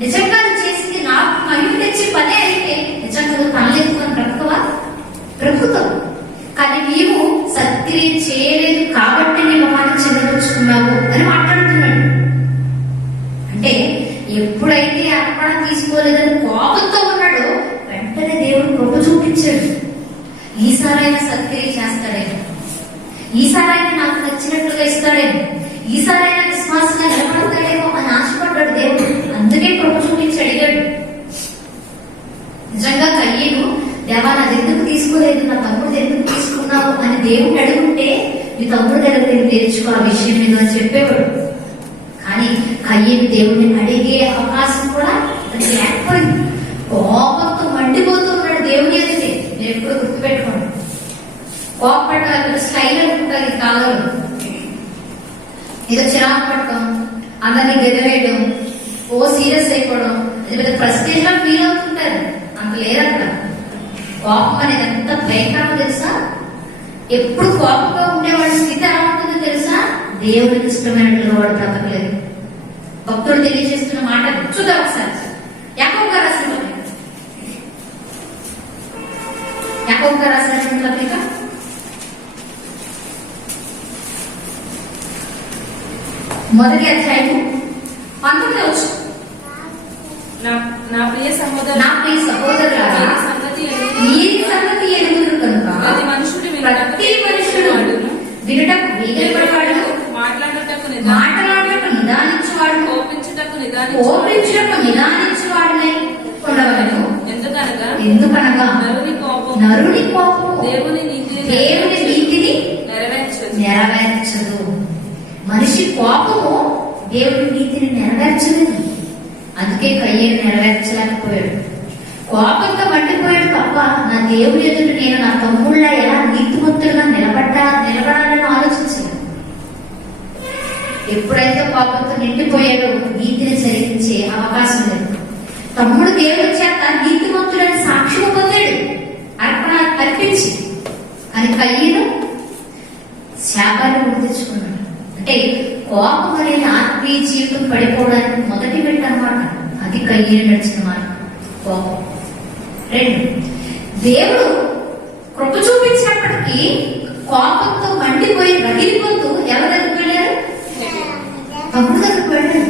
నిజంగా నువ్వు చేసింది నాకు మహిమ తెచ్చే పనే అయితే నిజంగా నువ్వు పనులెత్తుకొని బ్రతకవా? బ్రతుకుతావు. కానీ నీవు సత్క్రియ చేయలేదు కాబట్టి నీ మొహాన్ని చిన్నగుంచుకున్నావు అని మాట్లాడుతున్నాడు. అంటే ఎప్పుడైతే అర్పణ తీసుకోలేదని కోపంతో ఉన్నాడో వెంటనే దేవుడు కృప చూపించాడు. ఈసారైనా సత్క్రియ చేస్తాడేమో, ఈసారైనా నాకు నచ్చినట్లుగా ఇస్తాడేమో, ఈసారైనా విశ్వాసంగా నిలబడతాడేమో అని ఆశపడ్డాడు దేవుడు. అందుకే కృప చూపించి అడిగాడు. నిజంగా కయ్యేను, దేవా నాది ఎందుకు తీసుకోలేదు, నా తమ్ముడు ఎందుకు తీసుకున్నావు అని దేవుడు అడుగుంటే మీ తమ్ముడు దగ్గర నేను తెచ్చుకో ఆ విషయం మీద అని చెప్పేవాడు. కానీ కయ్యేను దేవుడిని అడిగే అవకాశం కూడా అది లేకపోయింది. కోపంతో మండిపోతూ ఉన్నాడు దేవుని ఎదుటే. నేను ఎప్పుడు గుర్తుపెట్టుకోండి, కోపపడ్డ స్టైల్ అనుకుంటారు ఈ కాలంలో. ఏదో చిరాకు పడటం, అందరినీ గెదవేయడం, ఓ సీరియస్ అయిపోవడం, అది పెద్ద ప్రెస్టేజ్ గా ఫీల్ అవుతుంటారు. అంత లేదక్కడ. కోపం అనేది ఎంత భయంకరమో తెలుసా? ఎప్పుడు కోపంగా ఉండేవాడి స్థితి ఎలా ఉంటుందో తెలుసా? దేవుడికి ఇష్టమైనట్లుగా వాడు బ్రతకలేదు. భక్తుడు తెలియజేస్తున్న మాట చూద్దాం ఒకసారి. యాకోబు గారు రాసిన పత్రిక, యాకోబు గారు రాసినటువంటి పత్రిక 1వ అధ్యాయము 19వ వచనం. నా ప్రియ సహోదరు, నా ప్రియ సహోదరులారా, ఈ సంగతి ఎరుగుదురు కనుక ప్రతి మనుషుడు వినుటకు వేగిరపడేవాడు, మాట్లాడుటకు నిదానించువాడు, కోపించుటకు నిదానించువాడునై ఉండవలెను. ఎందుకనగా నరుని కోపము దేవుని నీతిని నెరవేర్చదు. మనిషి కోపము దేవుని నీతిని నెరవేర్చలేదు. అందుకే కయ్యేను నెరవేర్చలేకపోయాడు. కోపంతో మండిపోయాడు తప్ప నా దేవుని ఎదుట నేను నా తమ్ముళ్ళ ఎలా నీతిమంతులుగా నిలబడాలని ఆలోచించాను. ఎప్పుడైతే కోపంతో నిండిపోయాడో నీతిని జరిగించే అవకాశం లేదు. తమ్ముడు దేవుడి చేత నీతిమంతులని సాక్ష్యం పొందాడు అర్పణ అర్పించి. అని కయ్యేను శాపాన్ని గుర్తు తెచ్చుకున్నాడు. అంటే కోపం అనేది ఆత్మీయ జీవితం పడిపోవడానికి మొదటి మెట్టు అన్నమాట. అది కయ్యేను నడిచిన మార్గం కోపం. 2, దేవుడు కృప చూపించినప్పటికీ కోపంతో మండిపోయి రగిలిపోతూ ఎవరి దగ్గరికి వెళ్ళారు? తమ్ముడు దగ్గరికి వెళ్ళాడు.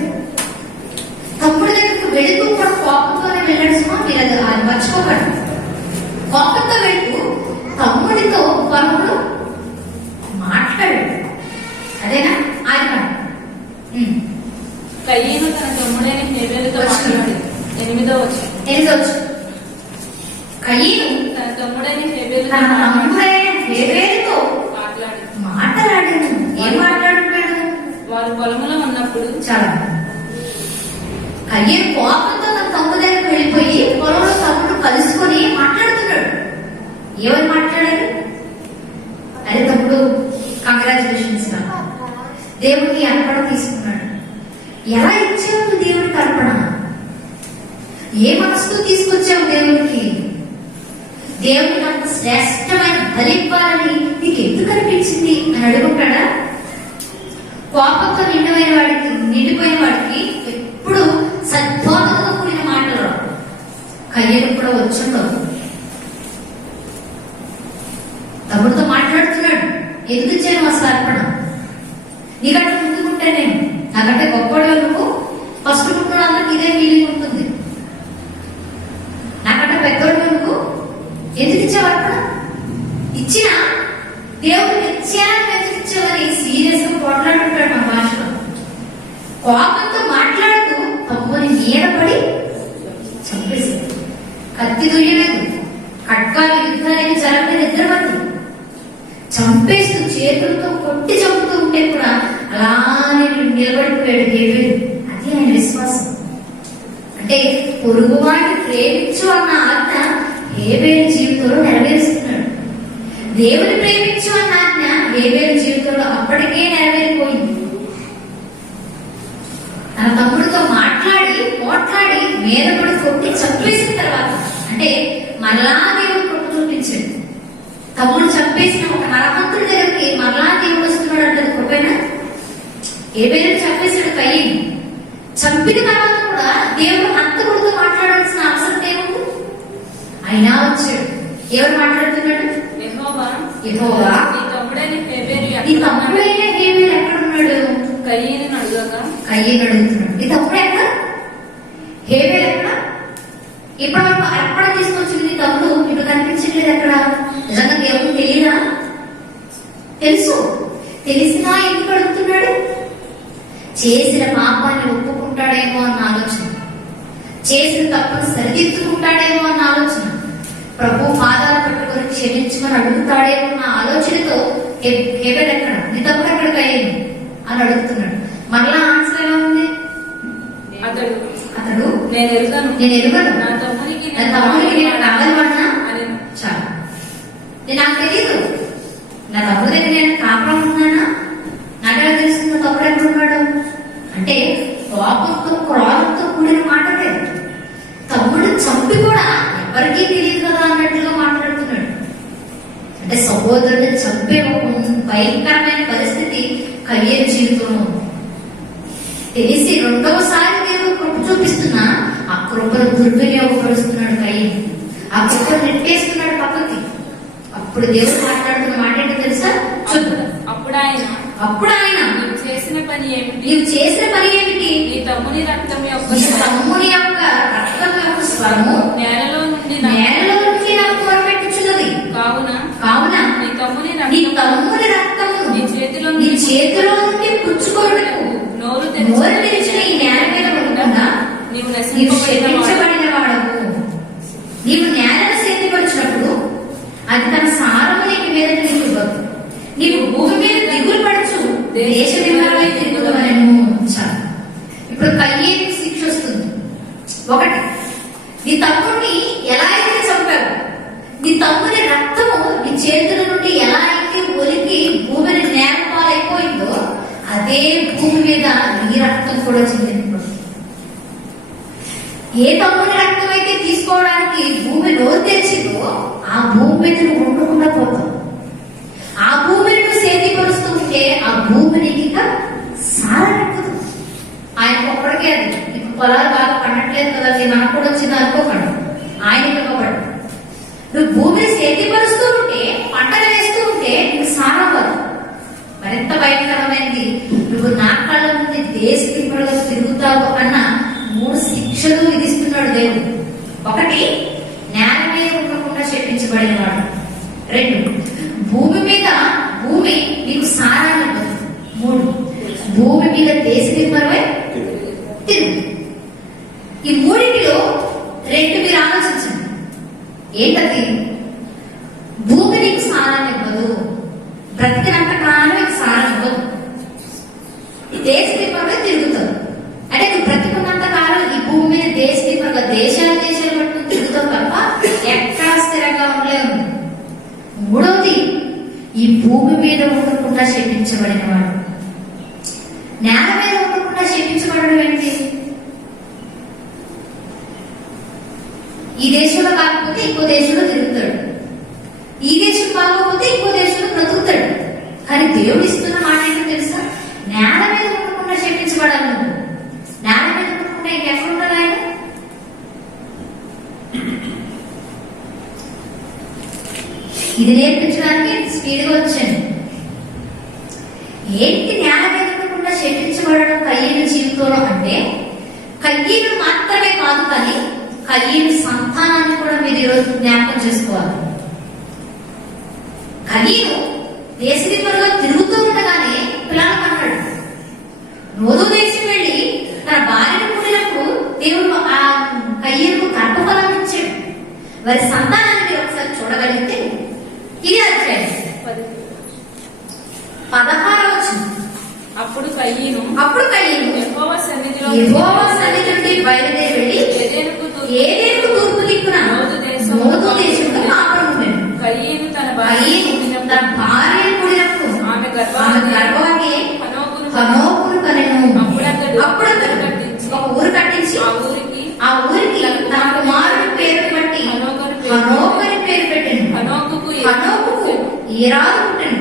తమ్ముడు దగ్గరికి వెళుతూ కూడా కోపంతోనే వెళ్ళాడు. సుమా మీరు అది మర్చిపోకండి. కోపంతో వెళుతూ తమ్ముడితో తమ్ముడు మాట్లాడాడు. అదేనా ఆయన కయ్యేను తన తమ్ముడైన హేబేలుతో మాట్లాడి 8వ వచనం. కయ్యేను తన తమ్ముడైన హేబేలుతో మాట్లాడాడు. ఏం మాట్లాడుతున్నాడు? వారు పొలంలో ఉన్నప్పుడు చాలా కయ్యేను కోపంతో తన తమ్ముడు దగ్గరికి వెళ్ళిపోయి పొలంలో తమ్ముడు కలుసుకొని మాట్లాడుతున్నాడు. ఏమని మాట్లాడారు? అదే తమ్ముడు కంగ్రాచులేషన్స్, దేవుడికి అర్పణ తీసుకున్నాడు. ఎలా ఇచ్చావు దేవుడికి అర్పణ? ఏ మనసుతో తీసుకొచ్చావు దేవుడికి? దేవుడికి అంత శ్రేష్టమైన బలివ్వాలని నీకు ఎందుకు అనిపించింది అని అడుగుంటాడా? కోపంతో నిండిపోయిన వాడికి ఎప్పుడు సద్బోధనతో కూడిన మాటలు రావు. కయ్యేను కూడా వచ్చుండవు. తమ్ముడితో మాట్లాడుతున్నాడు. ఎందుకు ఇచ్చాను అసలు అర్పణ? నీకంటే ముందుకుంటే నేను, నాకంటే గొప్పవాడు నువ్వు, ఫస్ట్ పుట్టిన అందరికి ఇదే ఫీలింగ్ ఉంటుంది. నాకంటే పెద్దవాడు నువ్వు, ఎందుకు ఇచ్చావు అర్పణ? ఇచ్చినా దేవుడికి ఇచ్చానని ఎందుకు ఇచ్చావని సీరియస్ గా పోట్లాడుకుంటాడు మా భాషలో. కోపంతో మాట్లాడుతూ తమ్ముని నీడపడి చంపేశాడు. కత్తి దుయ్యలేదు, ఖడ్గాలు యుద్ధాలని జరగలేదు. 2 మంది చంపేస్తూ చేతులతో కొట్టి చంపుతూ ఉంటే కూడా అలానే నిలబడిపోయాడు హేబేలు. అది ఆయన విశ్వాసం. అంటే పొరుగువాడిని ప్రేమించు అన్న ఆజ్ఞ హేబేలు జీవితంలో నెరవేరుస్తున్నాడు. దేవుని ప్రేమించు అన్న ఆజ్ఞ హేబేలు జీవితంలో అప్పటికి మీద పడి కొట్టి చంపేసిన తర్వాత అంటే మరలా దేవుడు కృప చూపించాడు. తమ్ముడు చంపేసిన ఒక నరహంతుడి దగ్గరికి మరలా దేవుడు వస్తున్నాడు అంటే కృపేనా? హేబెలుని చంపేశాడు కయీను. చంపిన తర్వాత కూడా దేవుడు హంతకుడితో మాట్లాడాల్సిన అవసరం ఏముంది? అయినా వచ్చాడు. ఎవరు మాట్లాడుతున్నాడు? యెహోవా. నీ తమ్ముడైన హేబెలు ఈ తమ్ముడైన హేబెలు ఎక్కడున్నాడు? కయీనును అడుగగా కయీను అడుగుతున్నాడు. ఈ తమ్ముడు ఎక్కడ? హేబెలు ఎక్కడ? ఇప్పటివరకు ఎక్కడ తీసుకొచ్చింది తమ్ముడు? ఇప్పుడు కనిపించట్లేదు. ఎక్కడ? నిజంగా దేవుడు తెలియదా? తెలుసు. తెలిసినా ఎందుకు అడుగుతున్నాడు? చేసిన పాపాన్ని ఒప్పుకుంటాడేమో అన్న ఆలోచన, చేసిన తప్పును సరిదిద్దుకుంటాడేమో అన్న ఆలోచన, ప్రభు పాదాలు పట్టుకొని క్షమించమని అడుగుతాడేమో అన్న ఆలోచనతో హేబెలు ఎక్కడ? నీ తమ్ముడు ఎక్కడ కయ్యేను అని అడుగుతున్నాడు. మరలా ఆన్సర్ ఎలా ఉంది? అతడు నేను ఎరుగను నా నా తమ్మునికి నేను కావాలన్నా అని చాలు. నాకు తెలియదు నా తమ్ముడు దగ్గర నేను కాపురం ఉన్నానా? నాకెలా తెలుస్తుంది నా తమ్ముడు ఎక్కడున్నాడు? అంటే కోపంతో క్రోధంతో కూడిన మాట లేదు. తమ్ముడు చంపి కూడా ఎవరికీ తెలియదు కదా అన్నట్టుగా మాట్లాడుతున్నాడు. అంటే సహోదరుడిని చంపే ఒక భయంకరమైన పరిస్థితి కయ్యేరు జీవితంలో ఉంది. తెలిసి రెండవసారి దేవుడు కృప చూపిస్తున్నా ఆ కృపను దుర్వినియోగపరుస్తున్నాడు కయ్యేరు. ఆ కృపను నెట్టేస్తున్నాడు పక్కకి. అప్పుడు దేవుడు మాట్లాడుతున్న మాట ఏంటో తెలుసా? చూద్దాం. అప్పుడు ఆయన నీవు చేసిన పని ఏమిటి? నీ తమ్ముని రక్తం యొక్క స్వరము నేలలో నుండి నాకు మొరపెట్టుచున్నది. కావున నీ తమ్ముని రక్తము నీ చేతిలో నుండి పుచ్చుకోవడకు నోరు తెరిచిన ఈ నేల మీద ఉండగా నీవు శపించబడిన వాడవు. నీవు నేలను సేతిపరిచినప్పుడు అది తన సారము నీకు మీద ఇవ్వదు. నీవు భూమి మీద దిగులు పడచ్చు, దేశ వివరమై తిరుగుదవలను. ఇప్పుడు కయ్యేకి శిక్ష వస్తుంది. ఒకటి, నీ తమ్ముడిని ఎలా అయితే చంపావు, నీ తమ్ముడి రక్తము నీ చేతుల నుండి ఎలా అయితే ఒలికి భూమిని నేలపాలైపోయిందో అదే భూమి మీద నీ రక్తం కూడా చెందినప్పుడు. ఏ తమ్ముడి రక్తం అయితే తీసుకోవడానికి భూమి నోరు తెరిచిందో ఆ భూమి మీద నువ్వు ఉండకుండా పోతావు. ఆ భూమిని నువ్వు సేతిపరుస్తూ ఉంటే ఆ భూమిని ఇక సారనెక్కదు. ఆయన ఒక్కడికే అది ఇప్పుడు పొలాలు బాగా పండట్లేదు కదా, నాకు కూడా వచ్చింది అనుకోకండి. ఆయన ఇవ్వబడ్డు. నువ్వు భూమిని సేతిపరుస్తూ ఉంటే, పంటలు వేస్తూ ఉంటే నీకు సారవ్వదు. మరింత భయంకరమైనది, నువ్వు నా కళ్ళ ముందు దేశ తిప్పలుగా తిరుగుతావు అన్న 3 శిక్షలు విధిస్తున్నాడు దేవుడు. ఒకటి, నేల మీద ఉండకుండా శపించబడిన వాడు. 2, భూమి నీకు సారాన్ని ఇవ్వదు. 3, భూమి మీద దేశ తిప్పలపై తిరుగు. ఈ 3లో 2 మీరు ఆలోచించండి. ఏంటది? భూమి నీకు సారాన్ని ఇవ్వదు, బ్రతికినంత కాలం నీకు సారం ఇవ్వదు. ఈ దేశ తిప్పలపై తిరుగుతావు అంటే నువ్వు బ్రతికున్నంత కాలం ఈ భూమి మీద దేశ తిప్పలుగా దేశాలు పట్టుకుని తిరుగుతావు తప్ప ఎక్కడా స్థిరంగా ఉండలేవు. 3వది, ఈ భూమి మీద ఉండకుండా శపించబడిన వాడు. నేల మీద ఉండకుండా శపించబడడం ఏంటి? ఈ దేశంలో కాకపోతే ఇంకో దేశంలో తిరుగుతాడు, ఈ దేశం కాకపోతే ఇంకో దేశంలో బ్రతుకుతాడు. కానీ దేవుడు ఇస్తున్న మాట ఏంటో తెలుసా? నేల మీద ఉండకుండా శపించబడాలి. నువ్వు నేల మీద ఉండకుండా ఇంకెక్కడ ఉండాలి? ఆయన ఇది నేర్పించడానికి స్పీడ్గా వచ్చాను. ఏంటి నేల మీద ఉండకుండా శపించబడడం కయ్యేను జీవితంలో అంటే? కయ్యేను మాత్రమే కాదు, కానీ కయ్యేను సంతానాన్ని కూడా మీరు ఈరోజు జ్ఞాపకం చేసుకోవాలి. కయ్యేను దేశదిపరుగా తిరుగుతూ ఉండగానే పిల్లలు అన్నాడు. రోజు దేశం వెళ్ళి తన భార్యను పుట్టినప్పుడు దేవుడు ఆ కయ్యేను గర్భఫలం ఇచ్చాడు. వారి సంతానాన్ని మీరు ఒకసారి చూడగలిగితే ఇది అధ్యాయం 16. అప్పుడు కయ్యేను యెహోవా సన్నిధిలో నుండి బయలుదేరి వెళ్ళి ఏదేనుకు తూర్పు దిక్కున నోదు దేశంలో కాపురం పెట్టాడు. కయ్యేను తన భార్యను పుట్టినప్పుడు ఆమె గర్భవతి హనోకును కనెను. అప్పుడు అతడు ఒక ఊరు కట్టించి ఆ ఊరికి ఆ ఊరికి తన కుమారుడి పేరు బట్టి హనోకు అని పేరు పెట్టాను. హనోకుకు హనోకుకు ఈరాదు పుట్టెను.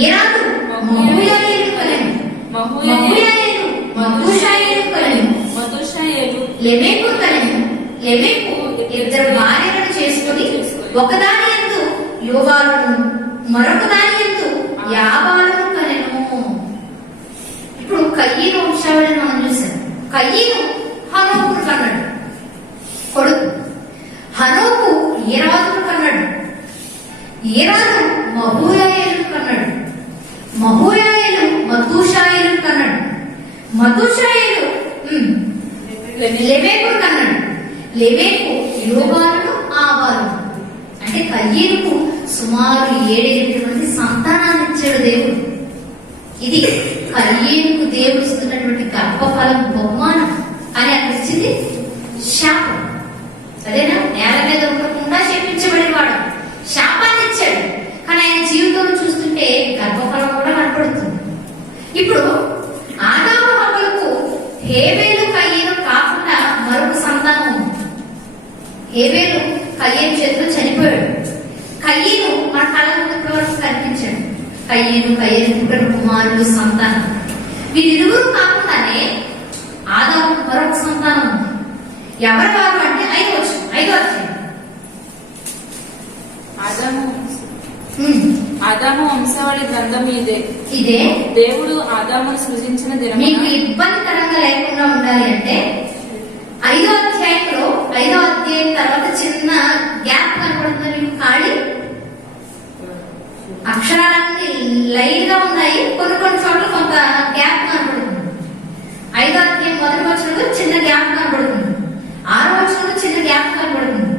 ఈరాదు మహూయాయేలు కలెను. మహూయాయేలు మధుషాయేలు కలెను. మధుషాయేలు లెమెకు కలెను. లెమెకు ఇద్దరు భార్యలను చేసుకుని ఒకదాని యందు యోవాలను మరొక దాని యందు యాబాలను కలెను. ఇప్పుడు కయ్యను వంశావళిని మనం చూసాం. కయ్యను హనోకును కన్నాడు కొడుకు. హనోకు ఈరాదును కన్నాడు. ఈరాదు మహూయాయేలు కన్నాడు. మహూయాయేలు మధుషాయేలు కన్నాడు. మధుషాయేలు లెమెకును కన్నాడు. లెమెకు యోబాలను ఆబాలను. అంటే కయ్యనుకు సుమారు 7 మంది సంతానాన్ని ఇచ్చాడు దేవుడు. ఇది కయ్యేనుకు దేవుడు ఇస్తున్నటువంటి గర్భఫలం బహుమానం అని అక్కడ ఇచ్చింది శాపం. అదేనా? నేల మీద ఉండకుండా శపించబడిన వాడు శాపాన్ని ఇచ్చాడు. కానీ ఆయన జీవితం చూస్తుంటే గర్భఫలం కూడా కనపడుతుంది. ఇప్పుడు ఆదాము హవ్వలకు హేబేలు కయ్యేను కాకుండా మరొక సంతానం ఉంది. హేబేలు కయ్యేను చేతిలో చనిపోయాడు. కయ్యేను మన కళ్ళ ముందు ఇప్పటివరకు కనిపించాడు. కయ్యేను పుట్టిన కుమారుడు సంతానం. వీరిరువురు కాకుండానే ఆదాము మరొక సంతానం ఉంది. ఎవరు వారు అంటే 5వ అధ్యాయం. ఆదాము వంశావళి గ్రంథం ఇదే. దేవుడు ఆదామును సృజించిన దినం. మీకు ఇబ్బందికరంగా లేకుండా ఉండాలి అంటే 5వ అధ్యాయంలో 5వ అధ్యాయం తర్వాత చిన్న గ్యాప్ కనపడుతుంది. మీకు ఖాళీ అక్షరాలన్నీ లైన్ గా ఉన్నాయి. కొన్ని చోట్ల కొంత గ్యాప్ కనపడుతుంది. 5వ అధ్యాయం మొదటి వచనంలో చిన్న గ్యాప్ కనపడుతుంది. 6వ వచనంలో చిన్న గ్యాప్ కనపడుతుంది.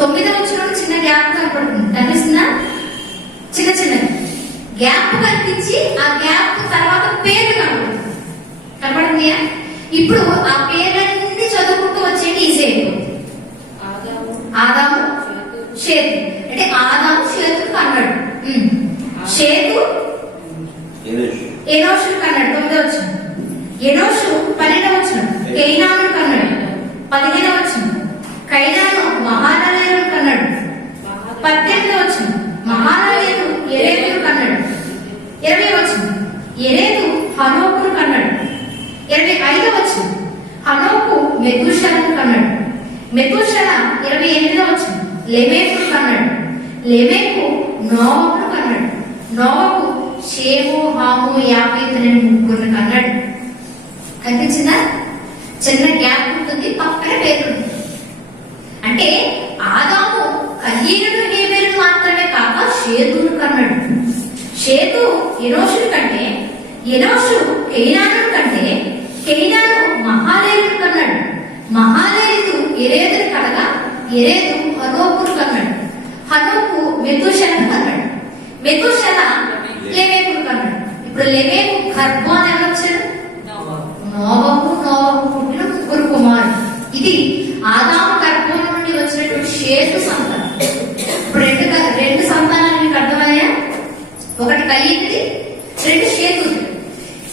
9వ వచనంలో చిన్న గ్యాప్ కనపడుతుంది. కనిపిస్తుందా? చిన్న గ్యాప్ కనిపించి ఆ గ్యాప్ తర్వాత పేర్లు కనపడుతుంది. ఇప్పుడు ఆ పేర్లన్నీ చదువుకుంటూ వచ్చేది ఈజీ అయిపోతుంది. ఆదాము షేతు. అంటే ఆదాము షేతుకు కన్నాడు. షేతు ఎనోషు కన్నాడు. 9వ వచనం. ఎనోషు 12వ వచనం. కైనాను కన్నాడు. 15వ వచనం. కైనాను మహానలేయును కన్నాడు. 18వ వచనం. మహానలేయును ఎరేదును కన్నాడు. 20వ వచనం. ఎరేదు హనోకును కన్నాడు. 25వ వచనం. హనోకు మెతూషలను కన్నాడు. మెతూషల 28వ వచనం. లెమెకును కన్నాడు. లెమెకు నోవహును కన్నాడు. నోవహు షేము హాము యాఫెతును ముగ్గురిని కన్నాడు. కనిపించిందా? చిన్న గ్యాప్ ఉంటుంది, పక్కన పేరు ఉంటుంది. అంటే ఆదాము కయ్యేనును హేబేలును మాత్రమే కాక షేతును కన్నాడు. షేతు ఎనోషుని కంటే, ఎనోషు కైనాను కంటే, కైనాను మహాలేయును కన్నాడు. మహాలేయుడు ఎరేదును కనగా ఎరేదు హనోకును కన్నాడు. హనోకు మెతూషలను కన్నాడు. మెతూషల లెమెకును కన్నాడు. ఇప్పుడు లెమెకు గర్భం ఎవరు వచ్చారు? నోవహు పుట్టిన ముగ్గురు కుమారుడు. ఇది ఆదాము గర్భం నుండి వచ్చినటువంటి షేతు సంతానం. ఇప్పుడు రెండు సంతానాలు మీకు అర్థమయ్యా? ఒకటి కయ్యేది, 2 షేతుది.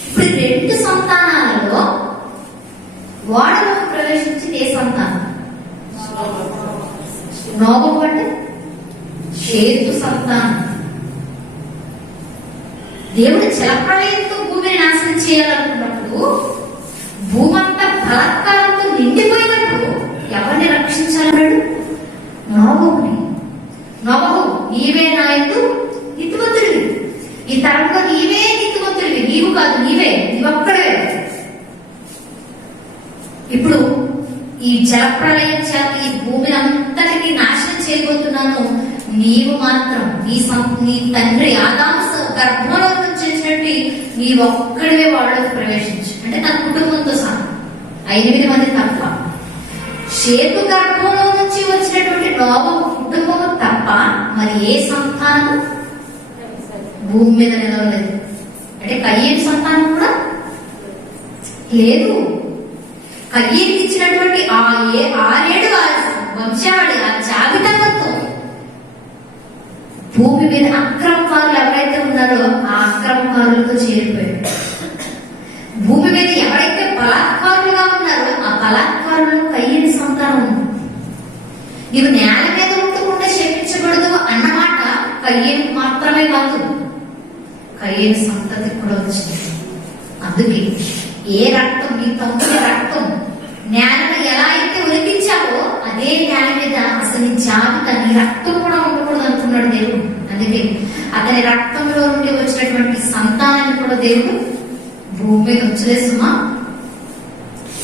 ఇప్పుడు 2 సంతానాలలో వాడలోకి ప్రవేశించింది ఏ సంతానం? నోవహు అంటే షేతు సంతానం. దేవుడు జలప్రళయంతో భూమిని నాశనం చేయాలనుకున్నప్పుడు, భూమంతా బలాత్కారంతో నిండిపోయినప్పుడు ఎవరిని రక్షించాలన్నాడు? నోవహుని. నోవహు, నీవే నా యందు నీతిమంతుడివి. ఈ తరంలో నీవే నీతిమంతుడివి. నీవు కాదు, నీవొక్కడే. ఇప్పుడు ఈ జలప్రళయం చేత ఈ భూమిని అంతటినీ నాశనం చేయబోతున్నాను. నీవు మాత్రం నీ తండ్రి ఆదాము గర్భంలో నుంచి వచ్చినట్టు నీ ఒక్కడివే వాళ్ళకి ప్రవేశించు. అంటే తన కుటుంబంతో సహా 8 మంది తప్ప. షేతు గర్భంలో నుంచి వచ్చినటువంటి నోవహు కుటుంబము తప్ప మరి ఏ సంతానం భూమి మీద నిలవలేదు. అంటే కయ్యేను సంతానం కూడా లేదు. కయ్యేనుకి ఇచ్చినటువంటి ఆ 6 వంశావళి, ఆ జాబితా మొత్తం భూమి మీద అక్రమకారులు ఎవరైతే ఉన్నారో ఆ అక్రమకారులతో చేరిపోయారు. భూమి మీద ఎవరైతే బలాత్కారులుగా ఉన్నారో ఆ బలాత్కారులను నీవు నేల మీద ఉండకుండా శపించబడదు అన్నమాట కయ్యేను మాత్రమే కాదు, కయ్యేను సంతతి కూడా వచ్చింది. అందుకే ఏ రక్తం, నీ తమ్ముడి రక్తం నేలను ఎలా అయితే ఉలిపించావో అదే నేల మీద అసలు నీ జాబితా, నీ రక్తం కూడా ఉండకూడదు అంటున్నాడు దేవుడు. అందుకే అతని రక్తంలో నుండి వచ్చినటువంటి సంతానాన్ని కూడా దేవుడు భూమి మీద ఉంచలేసుమా.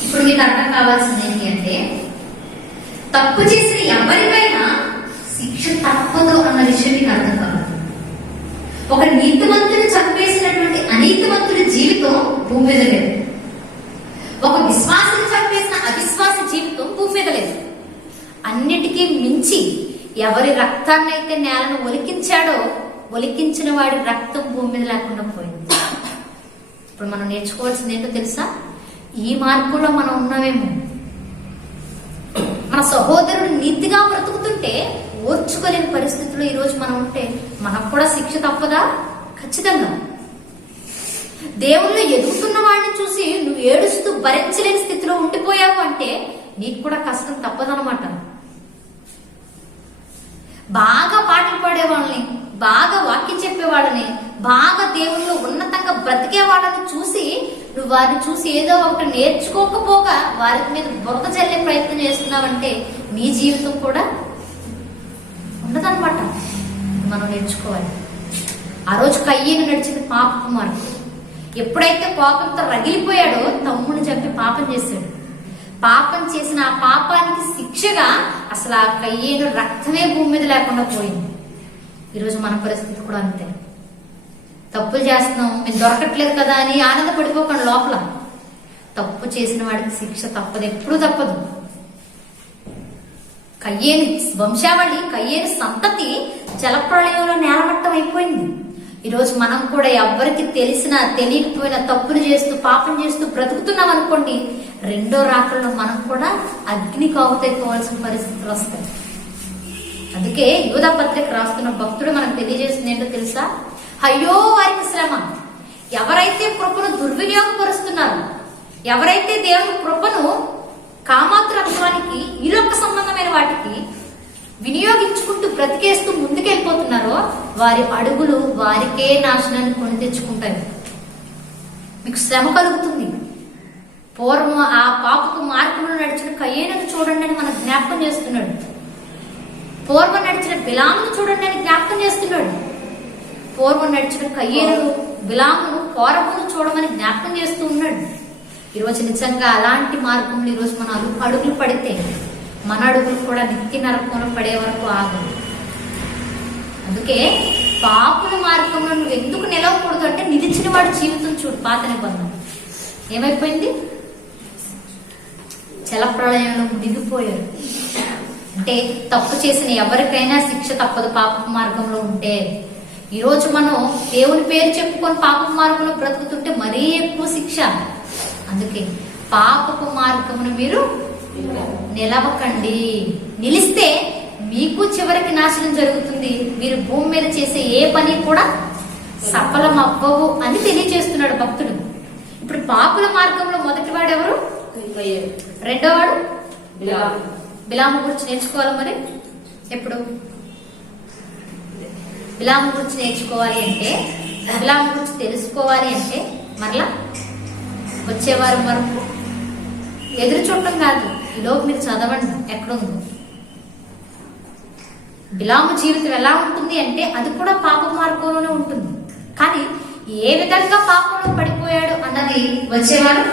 ఇప్పుడు మీకు అర్థం కావాల్సింది ఏంటి అంటే, తప్పు చేసిన ఎవరికైనా శిక్ష తప్పదు అన్న విషయం మీకు అర్థం కావాలి. ఒక నీతివంతుని చంపేసినటువంటి అనీతివంతుడి జీవితం భూమి మీద లేదు. ఒక విశ్వాసం చంపేసిన అవిశ్వాస జీవితం భూమి మీద లేదు. అన్నిటికీ మించి ఎవరి రక్తాన్ని అయితే నేలను ఒలికించాడో ఒలికించిన వాడి రక్తం భూమి మీద లేకుండా పోయింది. ఇప్పుడు మనం నేర్చుకోవాల్సింది ఏంటో తెలుసా? ఈ మార్గంలో మనం ఉన్నామేమో. మన సహోదరుడు నీతిగా బ్రతుకుతుంటే ఓర్చుకోలేని పరిస్థితుల్లో ఈరోజు మనం ఉంటే మనకు కూడా శిక్ష తప్పదా? ఖచ్చితంగా. దేవుళ్ళు ఎదుగుతున్న వాడిని చూసి నువ్వు ఏడుస్తూ భరించలేని స్థితిలో ఉండిపోయావు అంటే నీకు కూడా కష్టం తప్పదనమాట. బాగా పాటలు పాడే వాళ్ళని, బాగా వాక్యం చెప్పే వాళ్ళని, బాగా దేవుళ్ళు ఉన్నతంగా బ్రతికే వాళ్ళని చూసి నువ్వు వారిని చూసి ఏదో ఒకటి నేర్చుకోకపోగా వారి మీద బురద చల్లే ప్రయత్నం చేస్తున్నావంటే నీ జీవితం కూడా ఉండదన్నమాట. మనం నేర్చుకోవాలి. ఆ రోజు కయ్యేను నడిచింది పాప కుమారుడు. ఎప్పుడైతే కోపంతో రగిలిపోయాడో తమ్ముడిని చంపి పాపం చేశాడు. పాపం చేసిన ఆ పాపానికి శిక్షగా అసలు ఆ కయ్యేను రక్తమే భూమి మీద లేకుండా పోయింది. ఈరోజు మన పరిస్థితి కూడా అంతే. తప్పులు చేస్తున్నాం, మేము దొరకట్లేదు కదా అని ఆనందపడిపోకండి. లోపల తప్పు చేసిన వాడికి శిక్ష తప్పదు, ఎప్పుడూ తప్పదు. కయ్యేను వంశావళి, కయ్యేను సంతతి జలప్రళయంలో నేలమట్టం అయిపోయింది. ఈరోజు మనం కూడా ఎవరికి తెలిసినా తెలియకపోయినా తప్పులు చేస్తూ పాపం చేస్తూ బ్రతుకుతున్నాం అనుకోండి, రెండో రాత్రుల్లో మనం కూడా అగ్ని కావుతైపోవాల్సిన పరిస్థితులు వస్తాయి. అందుకే యూదా పత్రిక రాస్తున్న భక్తుడు మనకు తెలియజేస్తుంది ఏంటో తెలుసా? అయ్యో వారికి శ్రమ. ఎవరైతే కృపను దుర్వినియోగపరుస్తున్నారు, ఎవరైతే దేవుని కృపను కామాతురత్వానికి, ఈలోక సంబంధమైన వాటికి వినియోగించుకుంటూ బ్రతికేస్తూ ముందుకెళ్ళిపోతున్నారో వారి అడుగులు వారికే నాశనాన్ని కొని తెచ్చుకుంటాయి. మీకు శ్రమ కలుగుతుంది. పూర్వం ఆ పాపకు మార్గంలో నడిచిన కయ్యేనును చూడండి అని మనకు జ్ఞాపకం చేస్తున్నాడు. పూర్వం నడిచిన బిలామును చూడండి అని జ్ఞాపకం చేస్తున్నాడు. పూర్వం నడిచిన కయ్యేనును, బిలామును, కోరమును చూడమని జ్ఞాపకం చేస్తూ ఉన్నాడు. ఈరోజు నిజంగా అలాంటి మార్గంలో ఈరోజు మన అడుగులు పడితే మన అడుగులు కూడా నిత్య నరకంలో పడే వరకు ఆగదు. అందుకే పాపుల మార్గంలో నువ్వు ఎందుకు నిలవకూడదు అంటే, నిలిచిన వాడి జీవితం చూడు. పాత నిబంధన ఏమైపోయింది? జలప్రళయంలో మునిగిపోయారు. అంటే తప్పు చేసిన ఎవరికైనా శిక్ష తప్పదు పాప మార్గంలో ఉంటే. ఈరోజు మనం దేవుని పేరు చెప్పుకొని పాప మార్గంలో బ్రతుకుతుంటే మరీ ఎక్కువ శిక్ష. అందుకే పాపపు మార్గమును మీరు నిలవకండి. నిలిస్తే మీకు చివరికి నాశనం జరుగుతుంది. మీరు భూమి మీద చేసే ఏ పని కూడా సఫలం అవ్వవు అని తెలియజేస్తున్నాడు భక్తుడు. ఇప్పుడు పాపుల మార్గంలో మొదటి వాడు ఎవరు? రెండో వాడు బిలాము గురించి నేర్చుకోవాలి. మరి ఎప్పుడు బిలాము గురించి నేర్చుకోవాలి అంటే, బిలాము గురించి తెలుసుకోవాలి అంటే మరలా వచ్చే వారం వరకు ఎదురు చూడటం కాదు, ఈలోపు మీరు చదవండి ఎక్కడుందో. బిలాము జీవితం ఎలా ఉంటుంది అంటే అది కూడా పాప మార్గంలోనే ఉంటుంది. కానీ ఏ విధంగా పాపంలో పడిపోయాడు అన్నది వచ్చేవారు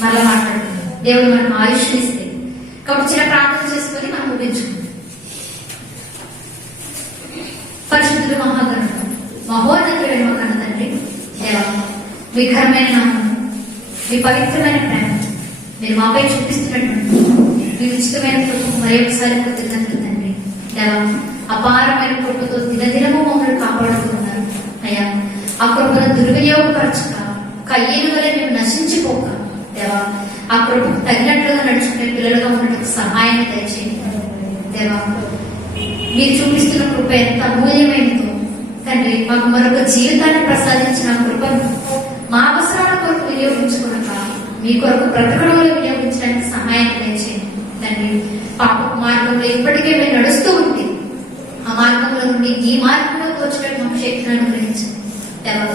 మరలా మాట్లాడుతుంది. దేవుడు మనం ఆయుష్ని ఇస్తే. కాబట్టి చిన్న ప్రార్థన చేసుకొని మనం ముగించుకుంటాం. పరిశుద్ధుడు, మహాగణుడు, మహోన్నతుడైన మా కన్న తండ్రి, దేవా, మీ ఘనమైన నామము, మీ పవిత్రమైన ప్రేమ మీరు మాపై చూపిస్తున్నటువంటి మీ ఉచితమైన కృప మరి ఒకసారి కృతజ్ఞతలు తండ్రి. దేవా, అపారమైన కృపతో దినదినము మమ్మల్ని కాపాడుతున్నారు అయ్యా. ఆ కృపను దుర్వినియోగపరచక కయ్యేను వల్ల మేము నశించిపోక దేవా, ఆ కృపకు తగినట్లుగా నడుచుకునే పిల్లలుగా ఉండటం సహాయాన్ని దయచేయండి దేవా. మీరు చూపిస్తున్న కృప ఎంత అమూల్యమైనదో తండ్రి, మాకు మరొక జీవితాన్ని ప్రసాదించిన కృపను మా అవసరాల కొరకు వినియోగించుకున్నాక మీ కొరకు బ్రతకడంలో వినియోగించడానికి సహాయం దయచేయండి తండ్రి. పాప మార్గంలో ఇప్పటికే మేము నడుస్తూ ఉంటే ఆ మార్గంలో నుండి ఈ మార్గంలోకి వచ్చినట్టు మాకు శక్తిని అనుగ్రహించండి దేవా.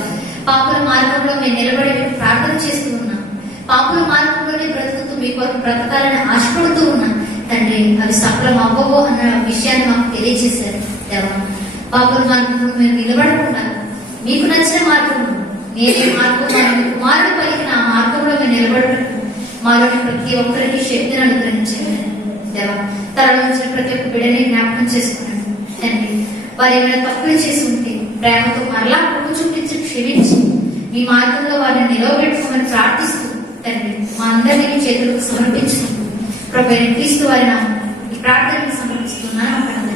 పాపుల మార్గంలో మేము నిలబడి మీకు ప్రార్థన చేస్తూ ఉన్నాం. పాపుల మార్గంలోనే బ్రతుకుతూ మీ కొరకు బ్రతకాలని ఆశపడుతూ ఉన్నాం తండ్రి. అవి సఫలం అవ్వవు అన్న విషయాన్ని మాకు తెలియజేశారు దేవా. పాపుల మార్గంలో మేము నిలబడకుండా మీకు నచ్చిన మార్గంలో నేనే మార్గం కుమారుడు పలికిన ఆ మార్గంలో మేము నిలబడటం మాలోని ప్రతి ఒక్కరికి శక్తిని అనుగ్రహించండి దేవా. తరలో వచ్చిన ప్రతి ఒక్క బిడ్డని జ్ఞాపకం చేసుకున్నాను తండ్రి. వారు ఏమైనా తప్పులు చేసి ఉంటే ప్రేమతో మరలా కృప చూపించి క్షమించి మీ మార్గంలో వారిని నిలవబెట్టుకోమని ప్రార్థిస్తూ తండ్రి మా అందరినీ మీ చేతులకు సమర్పించుకుంటూ ప్రభువైన క్రీస్తు వారి నామమున ఈ ప్రార్థనను సమర్పిస్తున్నాను.